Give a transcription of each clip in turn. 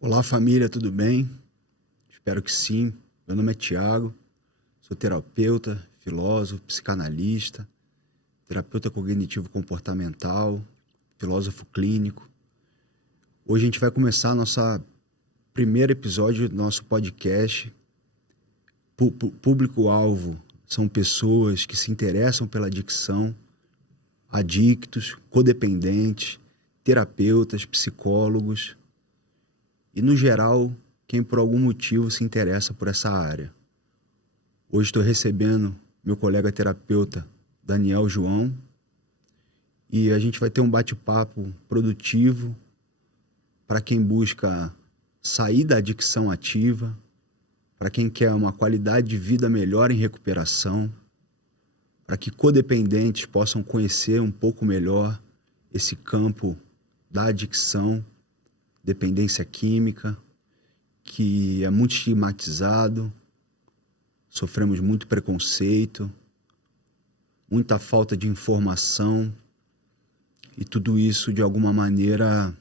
Olá, família, tudo bem? Espero que sim. Meu nome é Tiago, sou terapeuta, filósofo, psicanalista, terapeuta cognitivo-comportamental, filósofo clínico. Hoje a gente vai começar nosso primeiro episódio do nosso podcast. Público-alvo são pessoas que se interessam pela adicção, adictos, codependentes, terapeutas, psicólogos e, no geral, quem por algum motivo se interessa por essa área. Hoje estou recebendo meu colega terapeuta Daniel João e a gente vai ter um bate-papo produtivo para quem busca sair da adicção ativa, para quem quer uma qualidade de vida melhor em recuperação, para que codependentes possam conhecer um pouco melhor esse campo da adicção, dependência química, que é muito estigmatizado, sofremos muito preconceito, muita falta de informação, e tudo isso, de alguma maneira,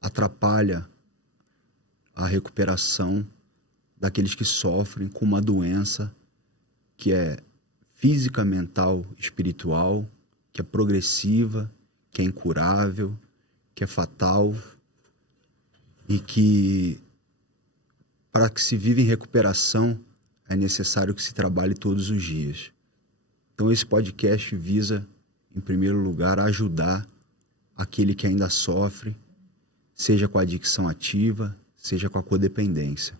atrapalha a recuperação daqueles que sofrem com uma doença que é física, mental, espiritual, que é progressiva, que é incurável, que é fatal e que, para que se viva em recuperação, é necessário que se trabalhe todos os dias. Então esse podcast visa, em primeiro lugar, ajudar aquele que ainda sofre, seja com a adicção ativa, seja com a codependência.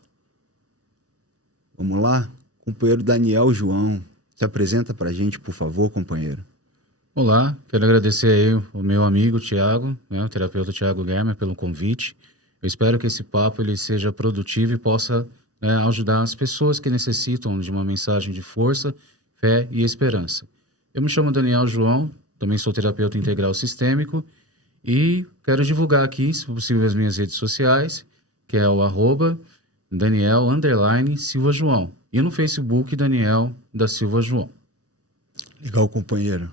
Vamos lá? Companheiro Daniel João, se apresenta para a gente, por favor, companheiro. Olá, quero agradecer aí o meu amigo Tiago, o terapeuta Tiago Germer, pelo convite. Eu espero que esse papo ele seja produtivo e possa ajudar as pessoas que necessitam de uma mensagem de força, fé e esperança. Eu me chamo Daniel João, também sou terapeuta integral sistêmico e quero divulgar aqui, se possível, as minhas redes sociais, que é o @Daniel_Silva João. E no Facebook, Daniel da Silva João. Legal, companheiro.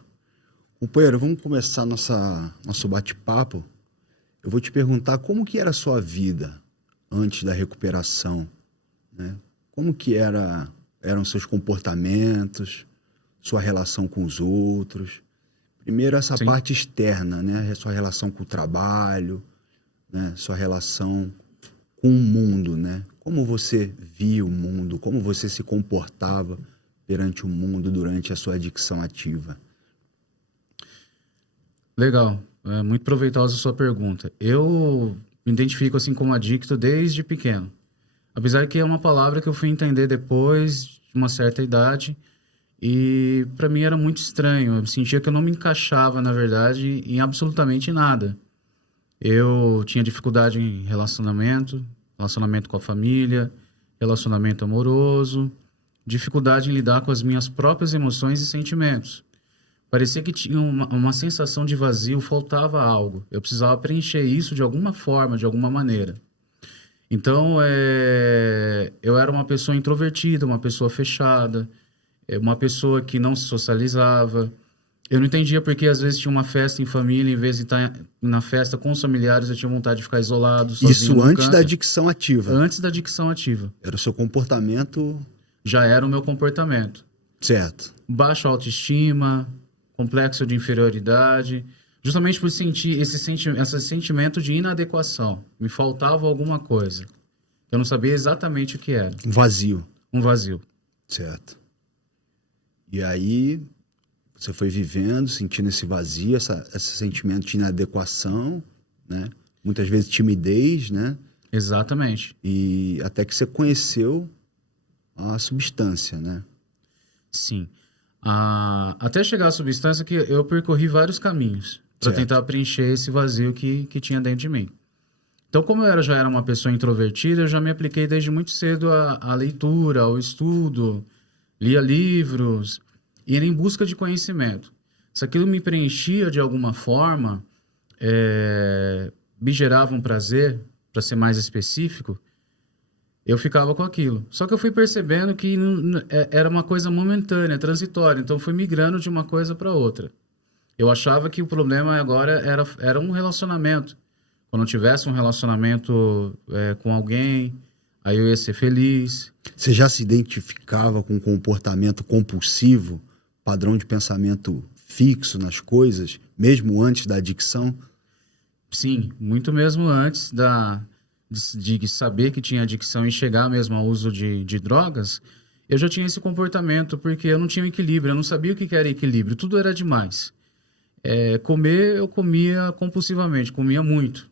Companheiro, vamos começar nosso bate-papo. Eu vou te perguntar como que era a sua vida antes da recuperação, né? Como que eram seus comportamentos, sua relação com os outros. Primeiro essa Sim. parte externa, né? Sua relação com o trabalho, né? Sua relação com o mundo, né? Como você via o mundo, como você se comportava perante o mundo durante a sua adicção ativa. Legal, é muito proveitosa a sua pergunta. Eu me identifico assim como adicto desde pequeno. Apesar que é uma palavra que eu fui entender depois de uma certa idade e para mim era muito estranho. Eu sentia que eu não me encaixava, na verdade, em absolutamente nada. Eu tinha dificuldade em relacionamento com a família, relacionamento amoroso, dificuldade em lidar com as minhas próprias emoções e sentimentos. Parecia que tinha uma sensação de vazio, faltava algo. Eu precisava preencher isso de alguma forma, de alguma maneira. Então, eu era uma pessoa introvertida, uma pessoa fechada, uma pessoa que não se socializava. Eu não entendia porque às vezes tinha uma festa em família, em vez de estar na festa com os familiares, eu tinha vontade de ficar isolado, sozinho. Isso antes da adicção ativa? Antes da adicção ativa. Era o seu comportamento? Já era o meu comportamento. Certo. Baixa autoestima, complexo de inferioridade, justamente por sentir esse sentimento de inadequação. Me faltava alguma coisa. Eu não sabia exatamente o que era. Um vazio. Um vazio. Certo. E aí você foi vivendo, sentindo esse vazio, esse sentimento de inadequação, né? Muitas vezes timidez, né? Exatamente. E até que você conheceu a substância, né? Sim. Até chegar à substância que eu percorri vários caminhos para tentar preencher esse vazio que tinha dentro de mim. Então, como eu já era uma pessoa introvertida, eu já me apliquei desde muito cedo à leitura, ao estudo, lia livros, e era em busca de conhecimento. Se aquilo me preenchia de alguma forma, me gerava um prazer, para ser mais específico, eu ficava com aquilo. Só que eu fui percebendo que era uma coisa momentânea, transitória. Então, fui migrando de uma coisa para outra. Eu achava que o problema agora era um relacionamento Quando eu tivesse um relacionamento com alguém, aí eu ia ser feliz. Você já se identificava com um comportamento compulsivo, padrão de pensamento fixo nas coisas, mesmo antes da adicção? Sim, muito mesmo antes de saber que tinha adicção e chegar mesmo ao uso de drogas, eu já tinha esse comportamento porque eu não tinha equilíbrio, eu não sabia o que era equilíbrio, tudo era demais. Comer, eu comia compulsivamente, comia muito.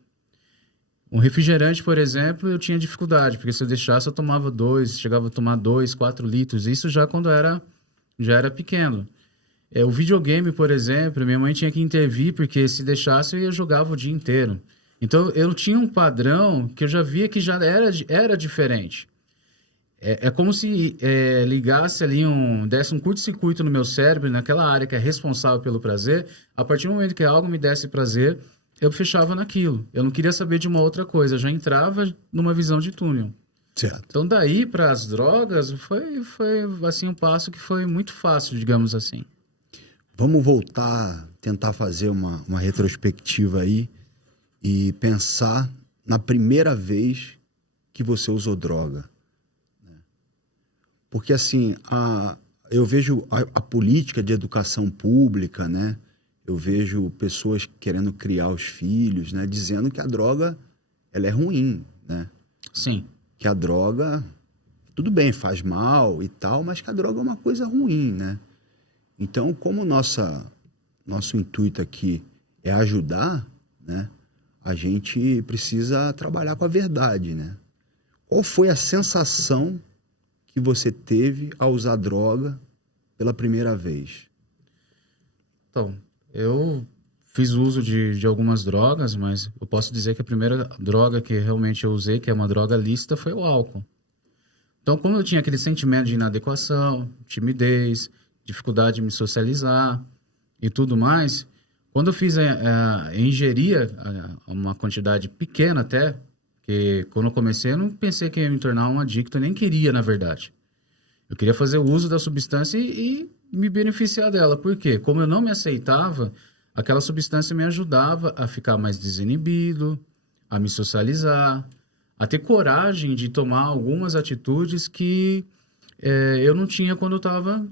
Um refrigerante, por exemplo, eu tinha dificuldade, porque se eu deixasse eu tomava 2, chegava a tomar 2, 4 litros, isso já quando já era pequeno. O videogame, por exemplo, minha mãe tinha que intervir, porque se deixasse eu jogava o dia inteiro. Então, eu tinha um padrão que eu já via que já era diferente. É como se ligasse ali, desse um curto-circuito no meu cérebro, naquela área que é responsável pelo prazer. A partir do momento que algo me desse prazer, eu fechava naquilo. Eu não queria saber de uma outra coisa, eu já entrava numa visão de túnel. Certo. Então, daí para as drogas, foi assim, um passo que foi muito fácil, digamos assim. Vamos voltar, tentar fazer uma retrospectiva aí e pensar na primeira vez que você usou droga. Porque, assim, eu vejo a política de educação pública, né? Eu vejo pessoas querendo criar os filhos, né? Dizendo que a droga, ela é ruim, né? Sim. Que a droga, tudo bem, faz mal e tal, mas que a droga é uma coisa ruim, né? Então, como nosso intuito aqui é ajudar, né? A gente precisa trabalhar com a verdade, né? Qual foi a sensação que você teve ao usar droga pela primeira vez? Então, eu fiz uso de algumas drogas, mas eu posso dizer que a primeira droga que realmente eu usei, que é uma droga lícita, foi o álcool. Então, como eu tinha aquele sentimento de inadequação, timidez, dificuldade de me socializar e tudo mais, quando eu ingeria uma quantidade pequena até, que quando eu comecei eu não pensei que ia me tornar um adicto, eu nem queria, na verdade. Eu queria fazer o uso da substância e me beneficiar dela. Por quê? Como eu não me aceitava, aquela substância me ajudava a ficar mais desinibido, a me socializar, a ter coragem de tomar algumas atitudes que eu não tinha quando eu estava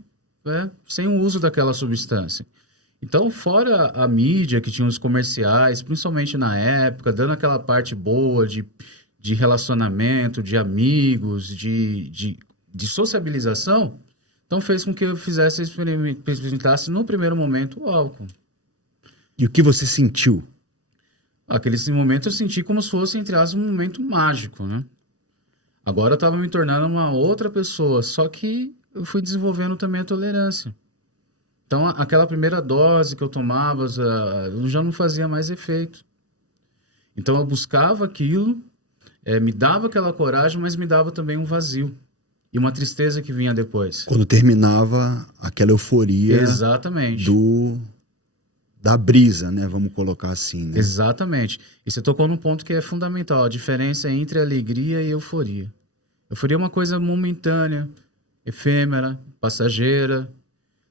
sem o uso daquela substância. Então, fora a mídia que tinha os comerciais, principalmente na época, dando aquela parte boa de relacionamento, de amigos, de sociabilização, então fez com que eu experimentasse no primeiro momento o álcool. E o que você sentiu? Aquele momento eu senti como se fosse, entre aspas, um momento mágico, né? Agora eu estava me tornando uma outra pessoa, só que eu fui desenvolvendo também a tolerância. Então, aquela primeira dose que eu tomava já não fazia mais efeito. Então, eu buscava aquilo, me dava aquela coragem, mas me dava também um vazio. E uma tristeza que vinha depois. Quando terminava aquela euforia. Exatamente. Da brisa, né? Vamos colocar assim, né? Exatamente. E você tocou num ponto que é fundamental. A diferença entre alegria e euforia. Euforia é uma coisa momentânea, efêmera, passageira.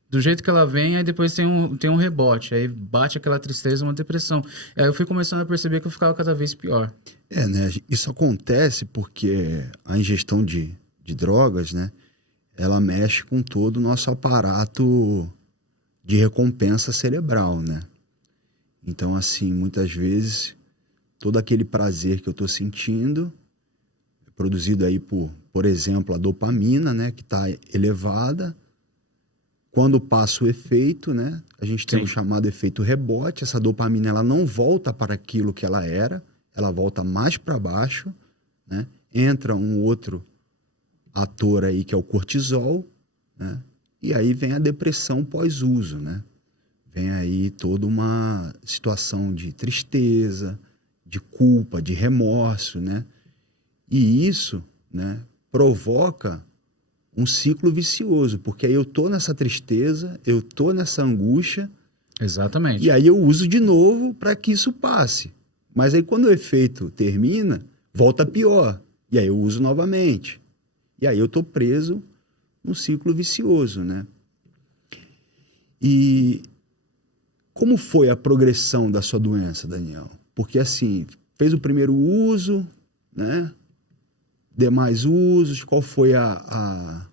Do jeito que ela vem, aí depois tem um rebote. Aí bate aquela tristeza, uma depressão. Aí eu fui começando a perceber que eu ficava cada vez pior. Né? Isso acontece porque a ingestão de drogas, né? Ela mexe com todo o nosso aparato de recompensa cerebral, né? Então, assim, muitas vezes, todo aquele prazer que eu estou sentindo é produzido aí por exemplo, a dopamina, né? Que está elevada. Quando passa o efeito, né? A gente tem o chamado efeito rebote. Essa dopamina, ela não volta para aquilo que ela era. Ela volta mais para baixo, né? Entra um outro ator aí, que é o cortisol, né? E aí vem a depressão pós-uso, né? Vem aí toda uma situação de tristeza, de culpa, de remorso, né? E isso, né, provoca um ciclo vicioso, porque aí eu tô nessa tristeza, eu tô nessa angústia. Exatamente. E aí eu uso de novo para que isso passe. Mas aí quando o efeito termina, volta pior. E aí eu uso novamente. E aí eu tô preso num ciclo vicioso, né? E como foi a progressão da sua doença, Daniel? Porque assim, fez o primeiro uso, né? Demais usos, qual foi a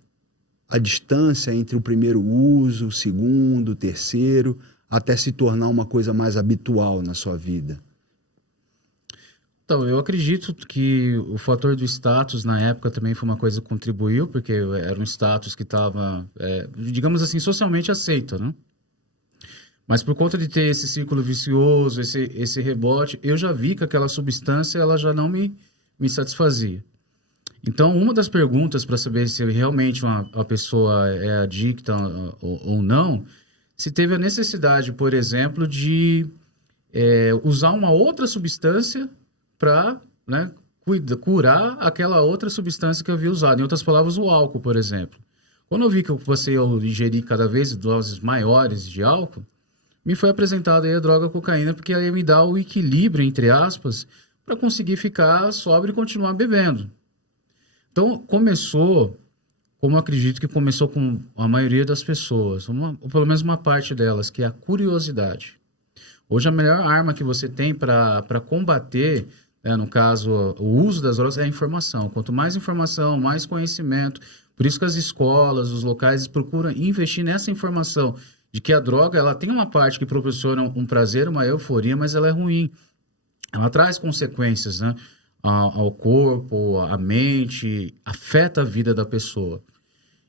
distância entre o primeiro uso, o segundo, o terceiro, até se tornar uma coisa mais habitual na sua vida? Então, eu acredito que o fator do status na época também foi uma coisa que contribuiu, porque era um status que estava, digamos assim, socialmente aceito, né? Mas por conta de ter esse círculo vicioso, esse rebote, eu já vi que aquela substância ela já não me satisfazia. Então, uma das perguntas para saber se realmente uma pessoa é adicta ou não, se teve a necessidade, por exemplo, de usar uma outra substância para, né, curar aquela outra substância que eu havia usado. Em outras palavras, o álcool, por exemplo. Quando eu vi que eu passei a ingerir cada vez doses maiores de álcool, me foi apresentada aí a droga cocaína, porque aí me dá o equilíbrio, entre aspas, para conseguir ficar sóbrio e continuar bebendo. Então, começou, como eu acredito que começou com a maioria das pessoas, ou pelo menos uma parte delas, que é a curiosidade. Hoje, a melhor arma que você tem para combater, no caso, o uso das drogas, é a informação. Quanto mais informação, mais conhecimento. Por isso que as escolas, os locais procuram investir nessa informação de que a droga ela tem uma parte que proporciona um prazer, uma euforia, mas ela é ruim. Ela traz consequências, né? Ao corpo, à mente, afeta a vida da pessoa.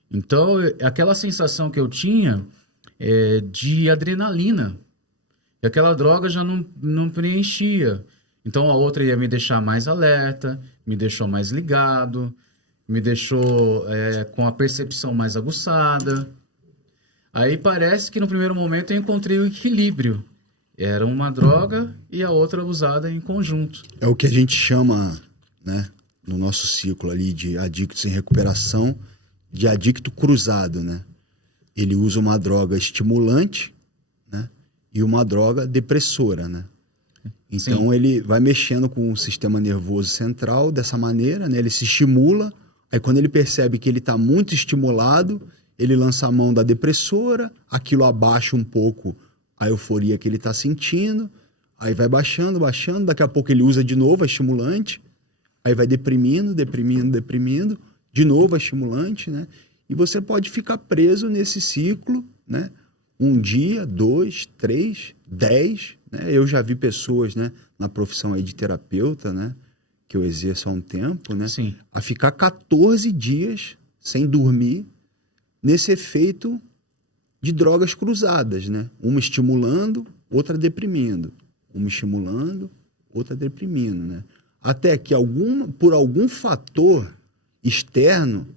Então, aquela sensação que eu tinha de adrenalina, e aquela droga já não preenchia. Então, a outra ia me deixar mais alerta, me deixou mais ligado, me deixou com a percepção mais aguçada. Aí parece que no primeiro momento eu encontrei o equilíbrio. Era uma droga e a outra usada em conjunto. É o que a gente chama, né, no nosso ciclo ali de adictos em recuperação, de adicto cruzado, né? Ele usa uma droga estimulante, né, e uma droga depressora, né? Então Sim. Ele vai mexendo com o sistema nervoso central dessa maneira, né? Ele se estimula, aí quando ele percebe que ele está muito estimulado, ele lança a mão da depressora, aquilo abaixa um pouco a euforia que ele está sentindo, aí vai baixando, daqui a pouco ele usa de novo a estimulante, aí vai deprimindo, de novo a estimulante, né? E você pode ficar preso nesse ciclo, né? 1 dia, 2, 3, 10, né? Eu já vi pessoas, né, na profissão aí de terapeuta, né, que eu exerço há um tempo, né, Sim. a ficar 14 dias sem dormir nesse efeito de drogas cruzadas, né? Uma estimulando, outra deprimindo. Uma estimulando, outra deprimindo, né? Até que por algum fator externo,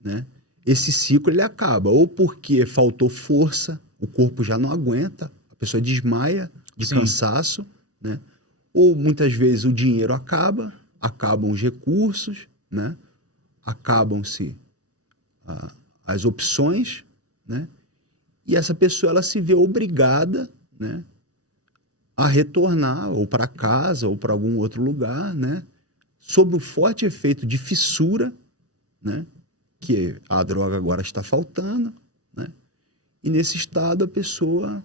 né, esse ciclo ele acaba. Ou porque faltou força, o corpo já não aguenta, a pessoa desmaia de Sim. cansaço, né? Ou muitas vezes o dinheiro acabam os recursos, né? Acabam-se as opções, né? E essa pessoa ela se vê obrigada, né, a retornar ou para casa ou para algum outro lugar, né, sob o forte efeito de fissura, né, que a droga agora está faltando, né, e nesse estado a pessoa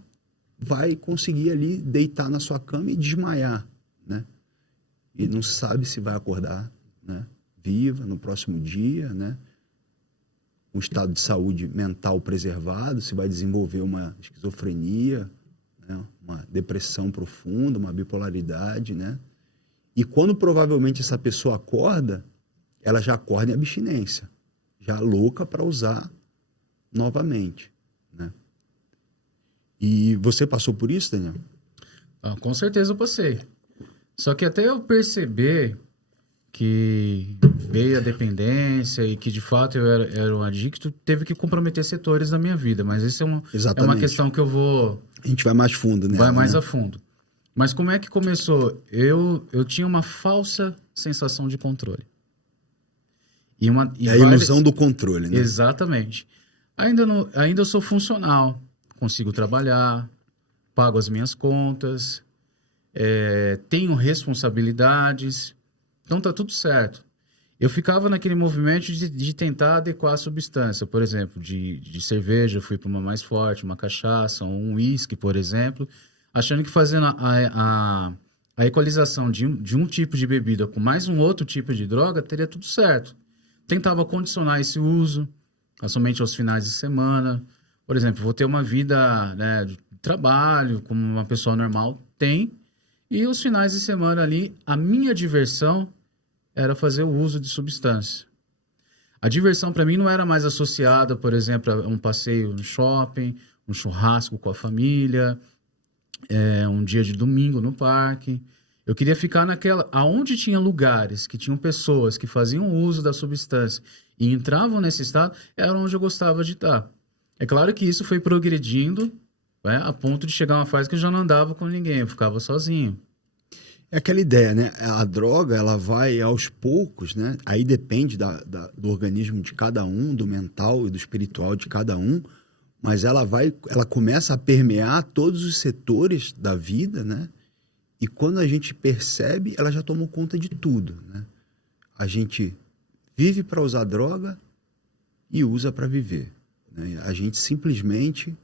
vai conseguir ali deitar na sua cama e desmaiar, né, e não sabe se vai acordar, né, viva no próximo dia, né, um estado de saúde mental preservado, se vai desenvolver uma esquizofrenia, né? Uma depressão profunda, uma bipolaridade, né? E quando provavelmente essa pessoa acorda, ela já acorda em abstinência, já louca para usar novamente, né? E você passou por isso, Daniel? Com certeza eu passei. Só que até eu perceber que veio a dependência e que de fato eu era um adicto, teve que comprometer setores da minha vida. Mas isso é uma questão que eu vou... A gente vai mais fundo, né? Vai mais a fundo. Mas como é que começou? Eu tinha uma falsa sensação de controle. A ilusão do controle, né? Exatamente. Ainda eu sou funcional, consigo trabalhar, pago as minhas contas, tenho responsabilidades... Então tá tudo certo. Eu ficava naquele movimento de tentar adequar a substância. Por exemplo, de cerveja, eu fui para uma mais forte, uma cachaça, um uísque, por exemplo, achando que fazendo a equalização de um tipo de bebida com mais um outro tipo de droga, teria tudo certo. Tentava condicionar esse uso somente aos finais de semana. Por exemplo, vou ter uma vida, né, de trabalho, como uma pessoa normal tem, e os finais de semana ali, a minha diversão era fazer o uso de substância. A diversão para mim não era mais associada, por exemplo, a um passeio no shopping, um churrasco com a família, um dia de domingo no parque. Eu queria ficar naquela... Aonde tinha lugares que tinham pessoas que faziam uso da substância e entravam nesse estado, era onde eu gostava de estar. É claro que isso foi progredindo, né, a ponto de chegar a uma fase que eu já não andava com ninguém, eu ficava sozinho. É aquela ideia, né? A droga, ela vai aos poucos, né? Aí depende do organismo de cada um, do mental e do espiritual de cada um, mas ela começa a permear todos os setores da vida, né? E quando a gente percebe, ela já tomou conta de tudo, né? A gente vive para usar droga e usa para viver, né? A gente simplesmente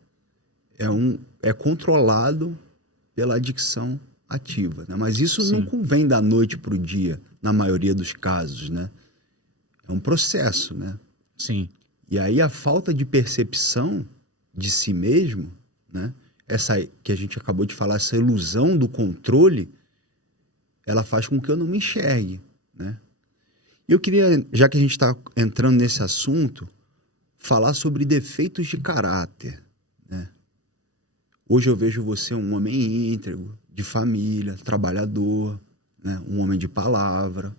é controlado pela adicção ativa, né? Mas isso Sim. não vem da noite para o dia, na maioria dos casos, né? É um processo, né? Sim. E aí a falta de percepção de si mesmo, né? Essa que a gente acabou de falar, essa ilusão do controle, ela faz com que eu não me enxergue, né? E eu queria, já que a gente está entrando nesse assunto, falar sobre defeitos de caráter, né? Hoje eu vejo você um homem íntegro, de família, trabalhador, né? Um homem de palavra,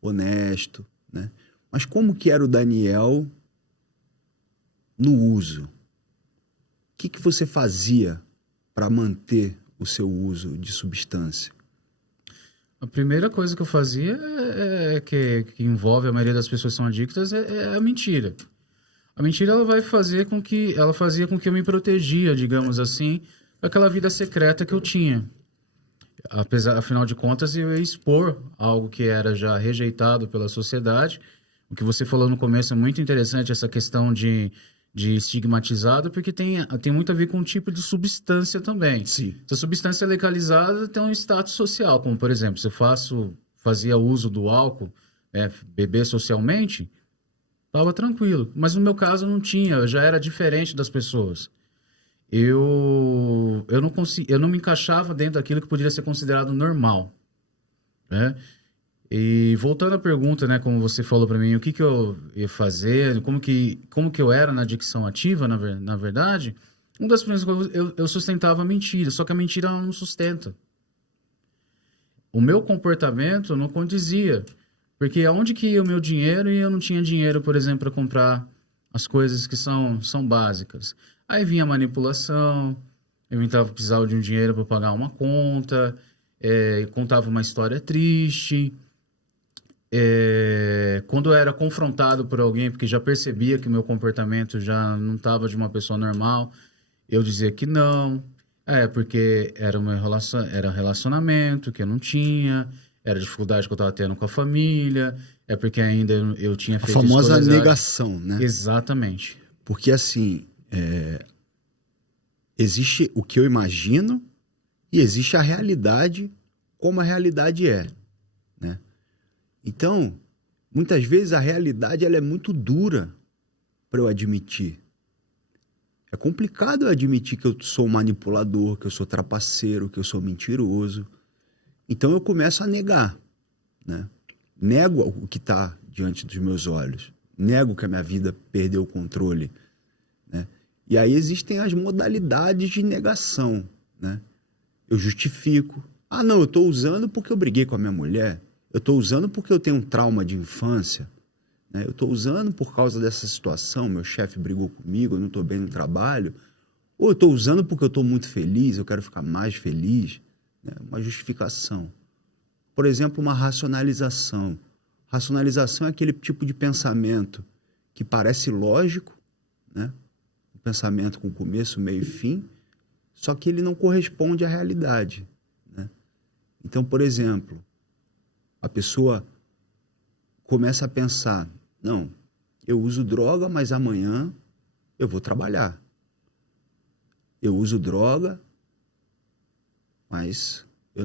honesto, né? Mas como que era o Daniel no uso? O que você fazia para manter o seu uso de substância? A primeira coisa que eu fazia que envolve a maioria das pessoas que são adictas é a mentira. A mentira ela fazia com que eu me protegia, digamos assim, daquela vida secreta que eu tinha. Afinal de contas, eu ia expor algo que era já rejeitado pela sociedade. O que você falou no começo é muito interessante, essa questão de estigmatizado, porque tem muito a ver com um tipo de substância também. Sim. Se a substância é legalizada, tem um status social, como, por exemplo, se eu fazia uso do álcool, beber socialmente, estava tranquilo. Mas no meu caso não tinha, eu já era diferente das pessoas. Eu não me encaixava dentro daquilo que poderia ser considerado normal, né? E voltando à pergunta, né, como você falou para mim, o que eu ia fazer, como que eu era na adicção ativa, na verdade, uma das primeiras coisas, eu sustentava a mentira, só que a mentira ela não sustenta. O meu comportamento não condizia, porque aonde que ia o meu dinheiro e eu não tinha dinheiro, por exemplo, para comprar as coisas que são básicas. Aí vinha a manipulação, eu precisava de um dinheiro para pagar uma conta, contava uma história triste. Quando eu era confrontado por alguém, porque já percebia que o meu comportamento já não estava de uma pessoa normal, eu dizia que não. Porque era relacionamento que eu não tinha, era dificuldade que eu estava tendo com a família, porque ainda eu tinha feito a famosa escolhas... negação, né? Exatamente. Porque assim, existe o que eu imagino e existe a realidade como a realidade é, né? Então, muitas vezes a realidade ela é muito dura para eu admitir. É complicado eu admitir que eu sou manipulador, que eu sou trapaceiro, que eu sou mentiroso. Então eu começo a negar, né? Nego o que está diante dos meus olhos. Nego que a minha vida perdeu o controle, né? E aí existem as modalidades de negação, né? Eu justifico. Ah, não, eu estou usando porque eu briguei com a minha mulher. Eu estou usando porque eu tenho um trauma de infância, né? Eu estou usando por causa dessa situação, meu chefe brigou comigo, eu não estou bem no trabalho. Ou eu estou usando porque eu estou muito feliz, eu quero ficar mais feliz, né? Uma justificação. Por exemplo, uma racionalização. Racionalização é aquele tipo de pensamento que parece lógico, né? Um pensamento com começo, meio e fim, só que ele não corresponde à realidade, né? Então, por exemplo, a pessoa começa a pensar, não, eu uso droga, mas amanhã eu vou trabalhar. Eu uso droga, mas eu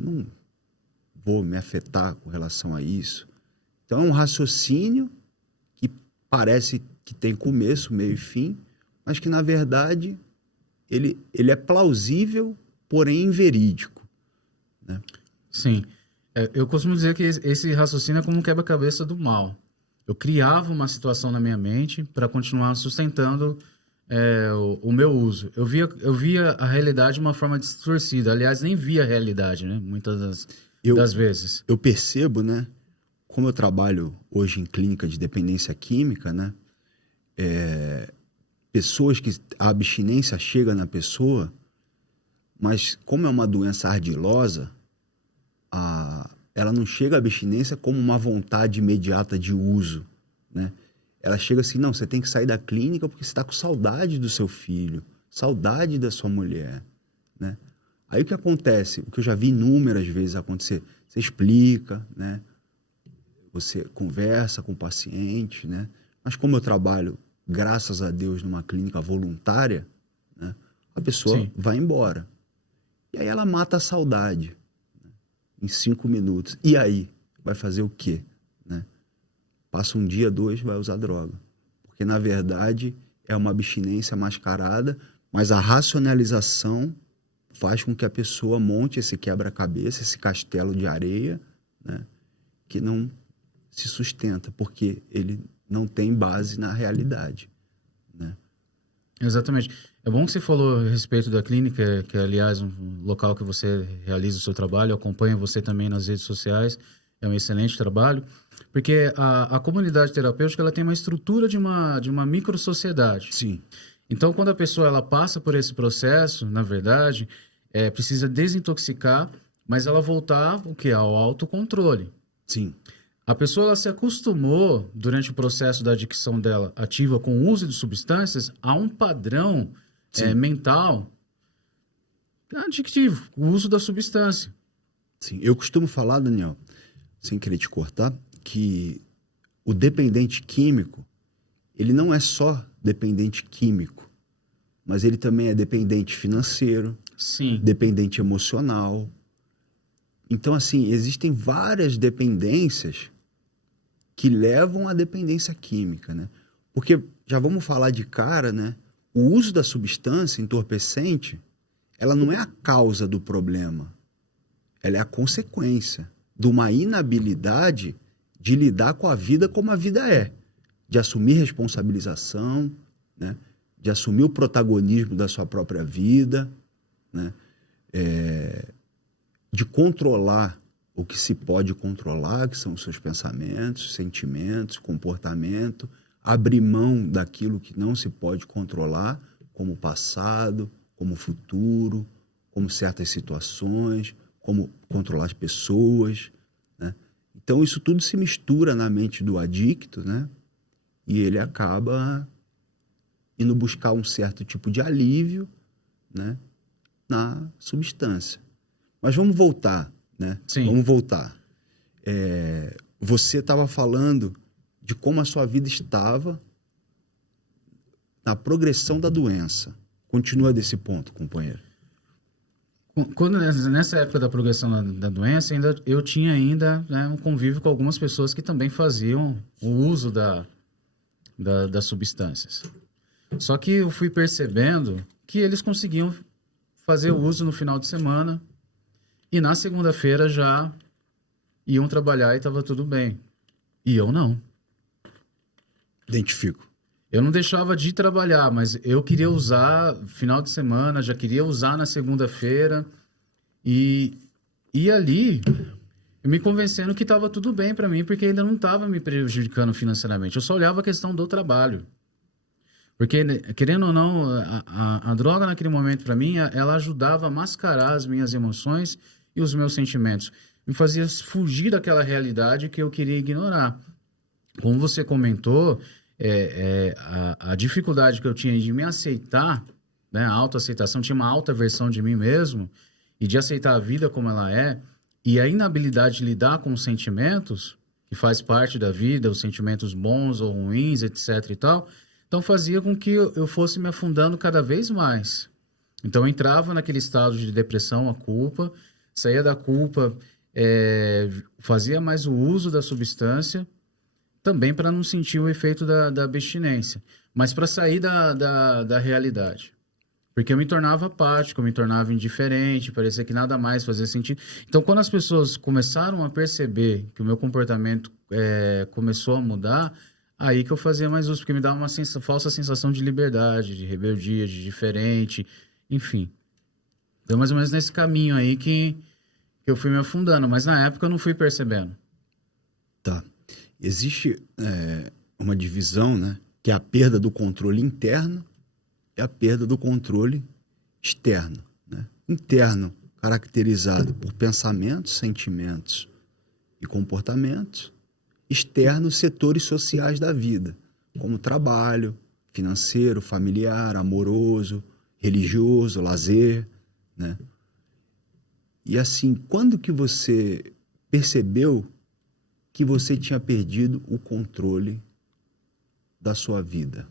vou me afetar com relação a isso. Então, é um raciocínio que parece que tem começo, meio e fim, mas que, na verdade, ele é plausível, porém inverídico, né? Sim. Eu costumo dizer que esse raciocínio é como um quebra-cabeça do mal. Eu criava uma situação na minha mente para continuar sustentando o meu uso. Eu via a realidade de uma forma distorcida. Aliás, nem via a realidade, né? Muitas das vezes. Eu percebo, né? Como eu trabalho hoje em clínica de dependência química, né? Pessoas que a abstinência chega na pessoa, mas como é uma doença ardilosa, ela não chega à abstinência como uma vontade imediata de uso, né? Ela chega assim, não, você tem que sair da clínica porque você está com saudade do seu filho, saudade da sua mulher, né? Aí o que acontece? O que eu já vi inúmeras vezes acontecer, você explica, né? Você conversa com o paciente, né? Mas como eu trabalho, graças a Deus, numa clínica voluntária, né? A pessoa Sim. vai embora. E aí ela mata a saudade, né? Em 5 minutos. E aí? Vai fazer o quê? Né? Passa um dia, 2, vai usar droga. Porque, na verdade, é uma abstinência mascarada, mas a racionalização faz com que a pessoa monte esse quebra-cabeça, esse castelo de areia, né? Que não se sustenta, porque ele não tem base na realidade, né? Exatamente. É bom que você falou a respeito da clínica, que é, aliás, um local que você realiza o seu trabalho. Eu acompanho você também nas redes sociais. É um excelente trabalho, porque a comunidade terapêutica ela tem uma estrutura de uma micro-sociedade. Sim. Então, quando a pessoa ela passa por esse processo, na verdade, precisa desintoxicar, mas ela voltar o quê? Ao autocontrole. Sim. A pessoa ela se acostumou, durante o processo da adicção dela ativa com o uso de substâncias, a um padrão mental adictivo, o uso da substância. Sim. Eu costumo falar, Daniel, sem querer te cortar, que o dependente químico, ele não é só dependente químico, mas ele também é dependente financeiro, Sim. dependente emocional. Então, assim, existem várias dependências que levam à dependência química, né? Porque, já vamos falar de cara, né? O uso da substância entorpecente, ela não é a causa do problema. Ela é a consequência de uma inabilidade de lidar com a vida como a vida é. De assumir responsabilização, né? De assumir o protagonismo da sua própria vida, né? De controlar o que se pode controlar, que são os seus pensamentos, sentimentos, comportamento, abrir mão daquilo que não se pode controlar, como o passado, como o futuro, como certas situações, como controlar as pessoas, né? Então, isso tudo se mistura na mente do adicto, né? E ele acaba indo buscar um certo tipo de alívio, né? Na substância. Mas vamos voltar, né? Sim. Vamos voltar. Você estava falando de como a sua vida estava na progressão da doença. Continua desse ponto, companheiro. Quando, nessa época da progressão da doença, eu tinha ainda, né, um convívio com algumas pessoas que também faziam o uso das substâncias. Só que eu fui percebendo que eles conseguiam fazer o uso no final de semana e na segunda-feira já iam trabalhar e estava tudo bem. E eu não. Identifico. Eu não deixava de trabalhar, mas eu queria usar final de semana, já queria usar na segunda-feira. E ali, eu me convencendo que estava tudo bem para mim, porque ainda não estava me prejudicando financeiramente. Eu só olhava a questão do trabalho. Porque, querendo ou não, a droga naquele momento para mim, ela ajudava a mascarar as minhas emoções e os meus sentimentos. Me fazia fugir daquela realidade que eu queria ignorar. Como você comentou, a dificuldade que eu tinha de me aceitar, né, a autoaceitação, tinha uma alta versão de mim mesmo, e de aceitar a vida como ela é, e a inabilidade de lidar com os sentimentos, que faz parte da vida, os sentimentos bons ou ruins, etc. e tal, então fazia com que eu fosse me afundando cada vez mais. Então eu entrava naquele estado de depressão, a culpa, saía da culpa, fazia mais o uso da substância, também para não sentir o efeito da abstinência, mas para sair da realidade. Porque eu me tornava apático, eu me tornava indiferente, parecia que nada mais fazia sentido. Então, quando as pessoas começaram a perceber que o meu comportamento começou a mudar, aí que eu fazia mais uso, porque me dava uma falsa sensação de liberdade, de rebeldia, de diferente, enfim. Então, mais ou menos nesse caminho aí que eu fui me afundando, mas na época eu não fui percebendo. Tá. Existe uma divisão, né? Que é a perda do controle interno e a perda do controle externo, né? Interno, caracterizado por pensamentos, sentimentos e comportamentos. Externo, setores sociais da vida, como trabalho, financeiro, familiar, amoroso, religioso, lazer, né? E assim, quando que você percebeu que você tinha perdido o controle da sua vida?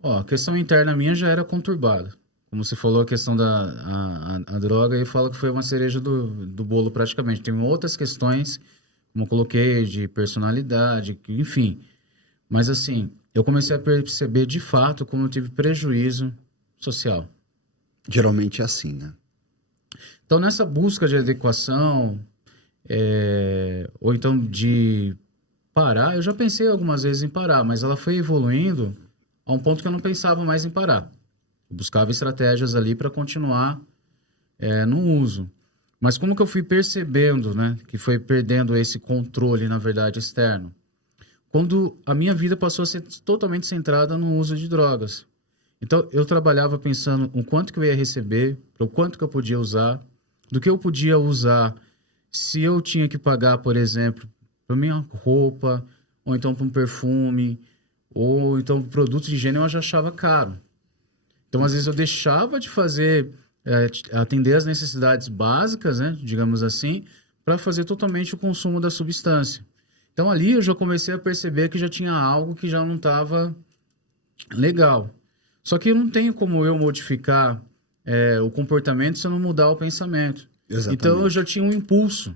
A questão interna minha já era conturbada. Como você falou, a questão a droga, eu falo que foi uma cereja do bolo praticamente. Tem outras questões, como eu coloquei, de personalidade, enfim. Mas assim, eu comecei a perceber de fato como eu tive prejuízo social. Geralmente é assim, né? Então, nessa busca de adequação, ou então de parar, eu já pensei algumas vezes em parar, mas ela foi evoluindo a um ponto que eu não pensava mais em parar. Eu buscava estratégias ali para continuar no uso. Mas como que eu fui percebendo, né, que foi perdendo esse controle, na verdade, externo? Quando a minha vida passou a ser totalmente centrada no uso de drogas. Então, eu trabalhava pensando o quanto que eu ia receber, o quanto que eu podia usar, do que eu podia usar se eu tinha que pagar, por exemplo, para minha roupa, ou então para um perfume, ou então produtos de higiene eu já achava caro. Então, às vezes, eu deixava de fazer, atender as necessidades básicas, né, digamos assim, para fazer totalmente o consumo da substância. Então, ali eu já comecei a perceber que já tinha algo que já não estava legal. Só que não tem como eu modificar o comportamento se eu não mudar o pensamento. Exatamente. Então, eu já tinha um impulso.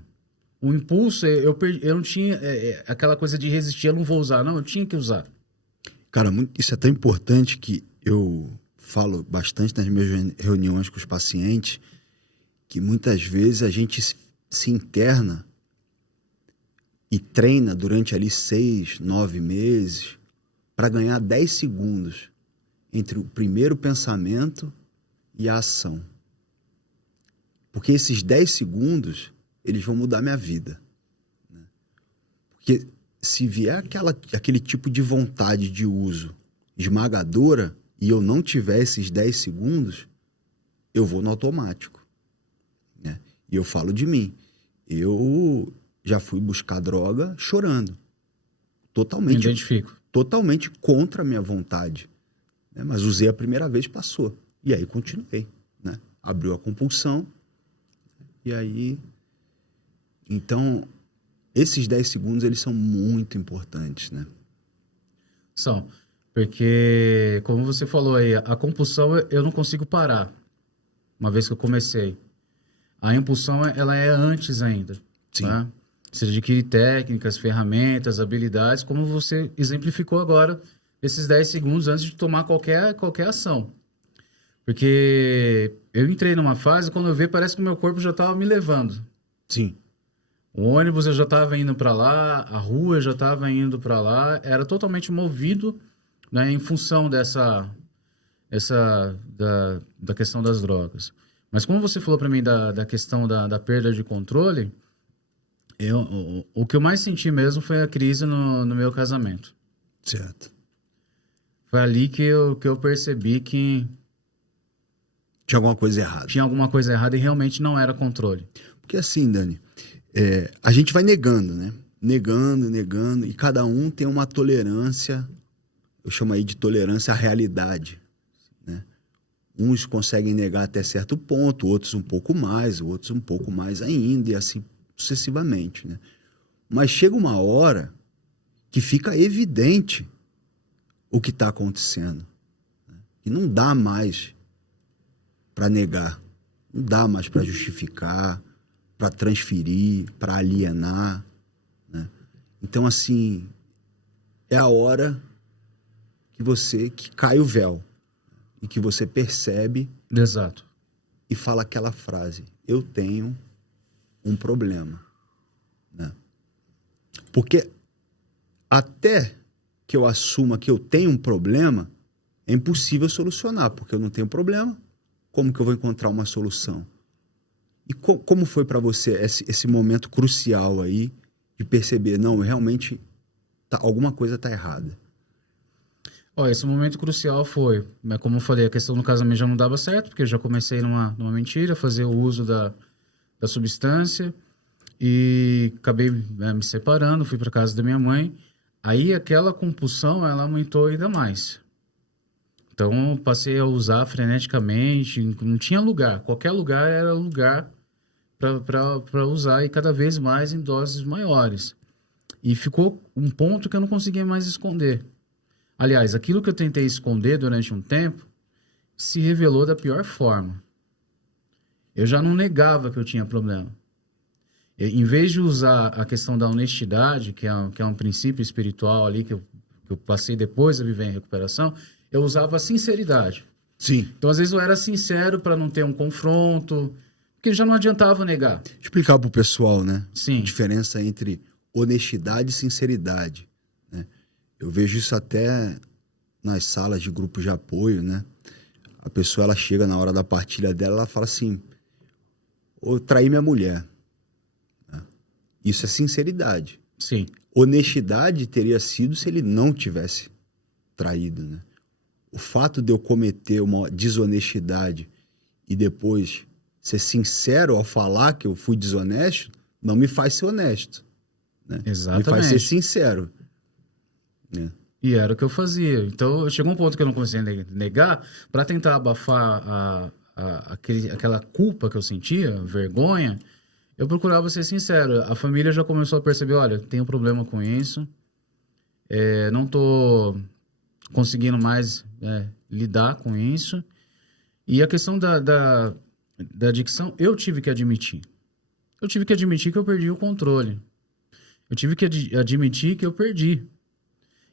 O impulso, eu não tinha aquela coisa de resistir, eu não vou usar. Não, eu tinha que usar. Cara, isso é tão importante que eu falo bastante nas minhas reuniões com os pacientes, que muitas vezes a gente se interna e treina durante ali 6, 9 meses para ganhar 10 segundos entre o primeiro pensamento e a ação. Porque esses 10 segundos, eles vão mudar minha vida. Né? Porque se vier aquele tipo de vontade de uso esmagadora e eu não tiver esses 10 segundos, eu vou no automático. Né? E eu falo de mim. Eu já fui buscar droga chorando. Totalmente. Me identifico. Totalmente contra a minha vontade. Né? Mas usei a primeira vez, passou. E aí continuei. Né? Abriu a compulsão. E aí... Então, esses 10 segundos, eles são muito importantes, né? São. Porque, como você falou aí, a compulsão eu não consigo parar. Uma vez que eu comecei. A impulsão, ela é antes ainda. Sim. Tá? Você adquire técnicas, ferramentas, habilidades, como você exemplificou agora, esses 10 segundos antes de tomar qualquer ação. Porque eu entrei numa fase, quando eu vi, parece que o meu corpo já estava me levando. Sim. O ônibus eu já estava indo para lá, a rua eu já estava indo para lá, era totalmente movido, né, em função da questão das drogas. Mas como você falou para mim da questão da perda de controle, o que eu mais senti mesmo foi a crise no meu casamento. Certo. Foi ali que eu percebi que tinha alguma coisa errada. Tinha alguma coisa errada e realmente não era controle. Porque assim, Dani, a gente vai negando, né? Negando, e cada um tem uma tolerância, eu chamo aí de tolerância à realidade, né? Uns conseguem negar até certo ponto, outros um pouco mais ainda, e assim sucessivamente, né? Mas chega uma hora que fica evidente o que está acontecendo. Né? E não dá mais para negar, não dá mais para justificar, para transferir, para alienar, né? Então, assim, é a hora que cai o véu e que você percebe. Exato. E fala aquela frase: eu tenho um problema, né? Porque até que eu assuma que eu tenho um problema, é impossível solucionar, porque eu não tenho problema. Como que eu vou encontrar uma solução? E como foi para você esse momento crucial aí de perceber, não, realmente alguma coisa está errada? Ó, esse momento crucial foi, como eu falei, a questão do casamento já não dava certo, porque eu já comecei numa mentira, fazer o uso da substância, e acabei me separando, fui para casa da minha mãe. Aí aquela compulsão, ela aumentou ainda mais. Então passei a usar freneticamente, não tinha lugar, qualquer lugar era lugar para usar, e cada vez mais em doses maiores. E ficou um ponto que eu não conseguia mais esconder. Aliás, aquilo que eu tentei esconder durante um tempo se revelou da pior forma. Eu já não negava que eu tinha problema. Em vez de usar a questão da honestidade, que é um princípio espiritual ali que eu passei depois a viver em recuperação, eu usava a sinceridade. Sim. Então, às vezes, eu era sincero para não ter um confronto, porque já não adiantava negar. Explicar para o pessoal, né? Sim. A diferença entre honestidade e sinceridade, né? Eu vejo isso até nas salas de grupos de apoio, né? A pessoa, ela chega na hora da partilha dela, ela fala assim: eu traí minha mulher. Isso é sinceridade. Sim. Honestidade teria sido se ele não tivesse traído, né? O fato de eu cometer uma desonestidade e depois ser sincero ao falar que eu fui desonesto, não me faz ser honesto, né? Exatamente. Me faz ser sincero, né? E era o que eu fazia. Então, chegou um ponto que eu não comecei a negar, para tentar abafar aquela culpa que eu sentia, vergonha. Eu procurava ser sincero. A família já começou a perceber, olha, tenho problema com isso, não tô conseguindo mais lidar com isso. E a questão da adicção, eu tive que admitir. Eu tive que admitir que eu perdi o controle. Eu tive que admitir que eu perdi.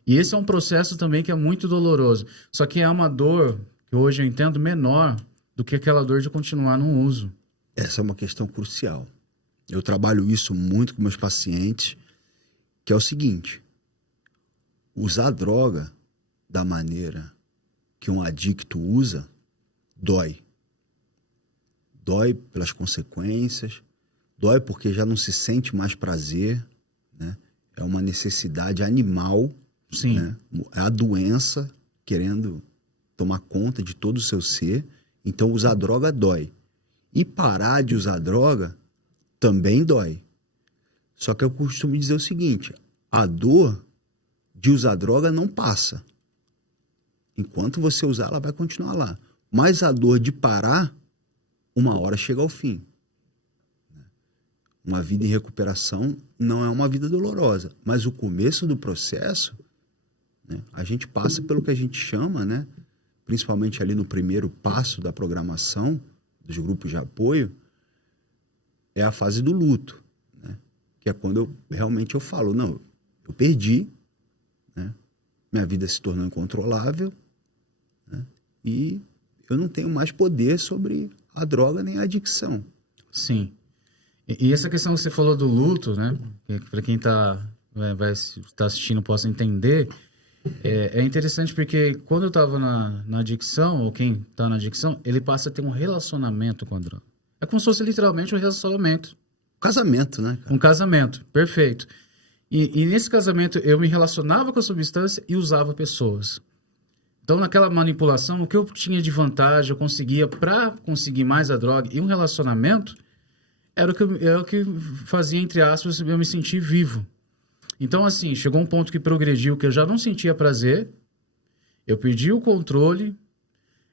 E esse é um processo também que é muito doloroso. Só que é uma dor que hoje eu entendo menor do que aquela dor de continuar no uso. Essa é uma questão crucial. Eu trabalho isso muito com meus pacientes, que é o seguinte: usar droga da maneira que um adicto usa dói. Dói pelas consequências, dói porque já não se sente mais prazer, né? É uma necessidade animal. Sim. Né? É a doença querendo tomar conta de todo o seu ser. Então, usar droga dói. E parar de usar droga também dói. Só que eu costumo dizer o seguinte: a dor de usar droga não passa. Enquanto você usar, ela vai continuar lá. Mas a dor de parar, uma hora chega ao fim. Uma vida em recuperação não é uma vida dolorosa. Mas o começo do processo, né, a gente passa pelo que a gente chama, né, principalmente ali no primeiro passo da programação dos grupos de apoio, é a fase do luto, né? Que é quando realmente eu falo, não, eu perdi, né? Minha vida se tornou incontrolável, né? E eu não tenho mais poder sobre a droga nem a adicção. Sim. E essa questão que você falou do luto, né? Para quem vai estar assistindo possa entender, é interessante porque quando eu estava na adicção, ou quem está na adicção, ele passa a ter um relacionamento com a droga. É como se fosse literalmente um relacionamento. Casamento, né, cara? Um casamento, perfeito. E nesse casamento eu me relacionava com a substância e usava pessoas. Então, naquela manipulação, o que eu tinha de vantagem, eu conseguia, para conseguir mais a droga e um relacionamento, era o que fazia, entre aspas, eu me sentir vivo. Então, assim, chegou um ponto que progrediu, que eu já não sentia prazer, eu perdi o controle,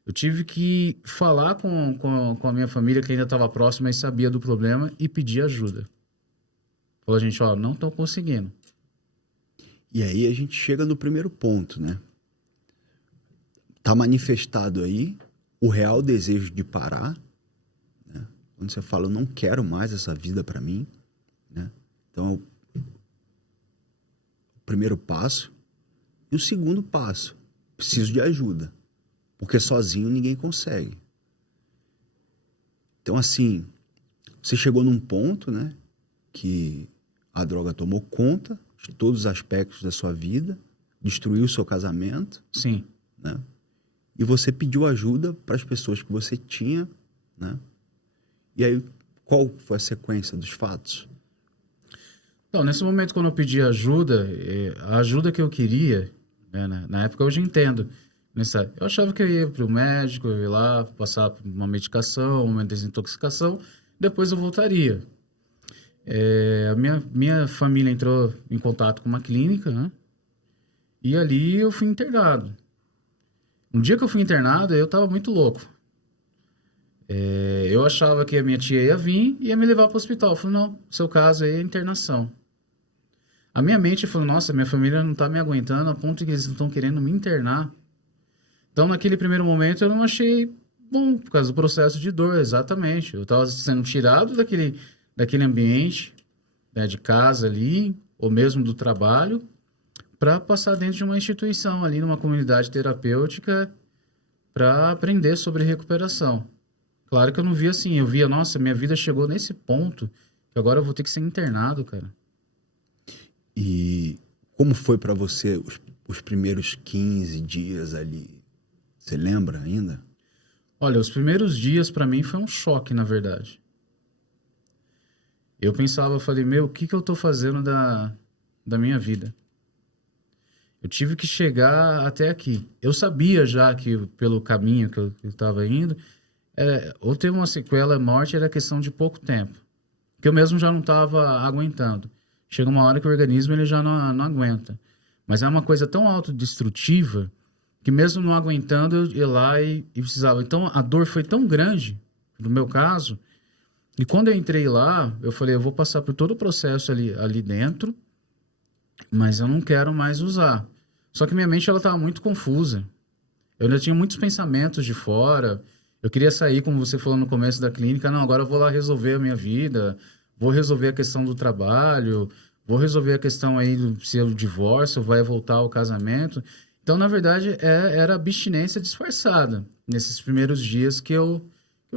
eu tive que falar com a minha família, que ainda estava próxima e sabia do problema, e pedir ajuda. Falou, gente, ó, não estou conseguindo. E aí a gente chega no primeiro ponto, né? Tá manifestado aí o real desejo de parar, né? quando você fala, eu não quero mais essa vida para mim, né? Então, o primeiro passo. E o segundo passo, preciso de ajuda, porque sozinho ninguém consegue. Então, assim, você chegou num ponto, né, que a droga tomou conta de todos os aspectos da sua vida, destruiu o seu casamento. Sim. Né? E você pediu ajuda para as pessoas que você tinha, né? E aí, qual foi a sequência dos fatos? Então, nesse momento, quando eu pedi ajuda, a ajuda que eu queria, né, na época eu já entendo. Eu achava que eu ia para o médico, eu ia lá passar por uma medicação, uma desintoxicação, depois eu voltaria. A minha família entrou em contato com uma clínica, né? E ali eu fui internado. No dia que eu fui internado, eu estava muito louco. Eu achava que a minha tia ia vir e ia me levar para o hospital. Eu falei, não, seu caso aí é internação. A minha mente falou, nossa, minha família não está me aguentando a ponto de que eles estão querendo me internar. Então, naquele primeiro momento, eu não achei bom, por causa do processo de dor, exatamente. Eu estava sendo tirado daquele ambiente, né, de casa ali, ou mesmo do trabalho, para passar dentro de uma instituição ali, numa comunidade terapêutica, para aprender sobre recuperação. Claro que eu não via assim, eu via, nossa, minha vida chegou nesse ponto, que agora eu vou ter que ser internado, cara. E como foi para você os primeiros 15 dias ali? Você lembra ainda? Olha, os primeiros dias para mim foi um choque, na verdade. Eu pensava, eu falei, meu, o que eu tô fazendo da minha vida? Eu tive que chegar até aqui. Eu sabia já que pelo caminho que eu estava indo, ou ter uma sequela, morte, era questão de pouco tempo. Que eu mesmo já não estava aguentando. Chega uma hora que o organismo ele já não aguenta. Mas é uma coisa tão autodestrutiva que mesmo não aguentando, eu ia lá e precisava. Então, a dor foi tão grande, no meu caso, e quando eu entrei lá, eu falei, eu vou passar por todo o processo ali dentro, mas eu não quero mais usar. Só que minha mente estava muito confusa. Eu ainda tinha muitos pensamentos de fora. Eu queria sair, como você falou no começo da clínica, não, agora eu vou lá resolver a minha vida, vou resolver a questão do trabalho, vou resolver a questão aí do se o divórcio vai voltar ao casamento. Então, na verdade, era abstinência disfarçada nesses primeiros dias que eu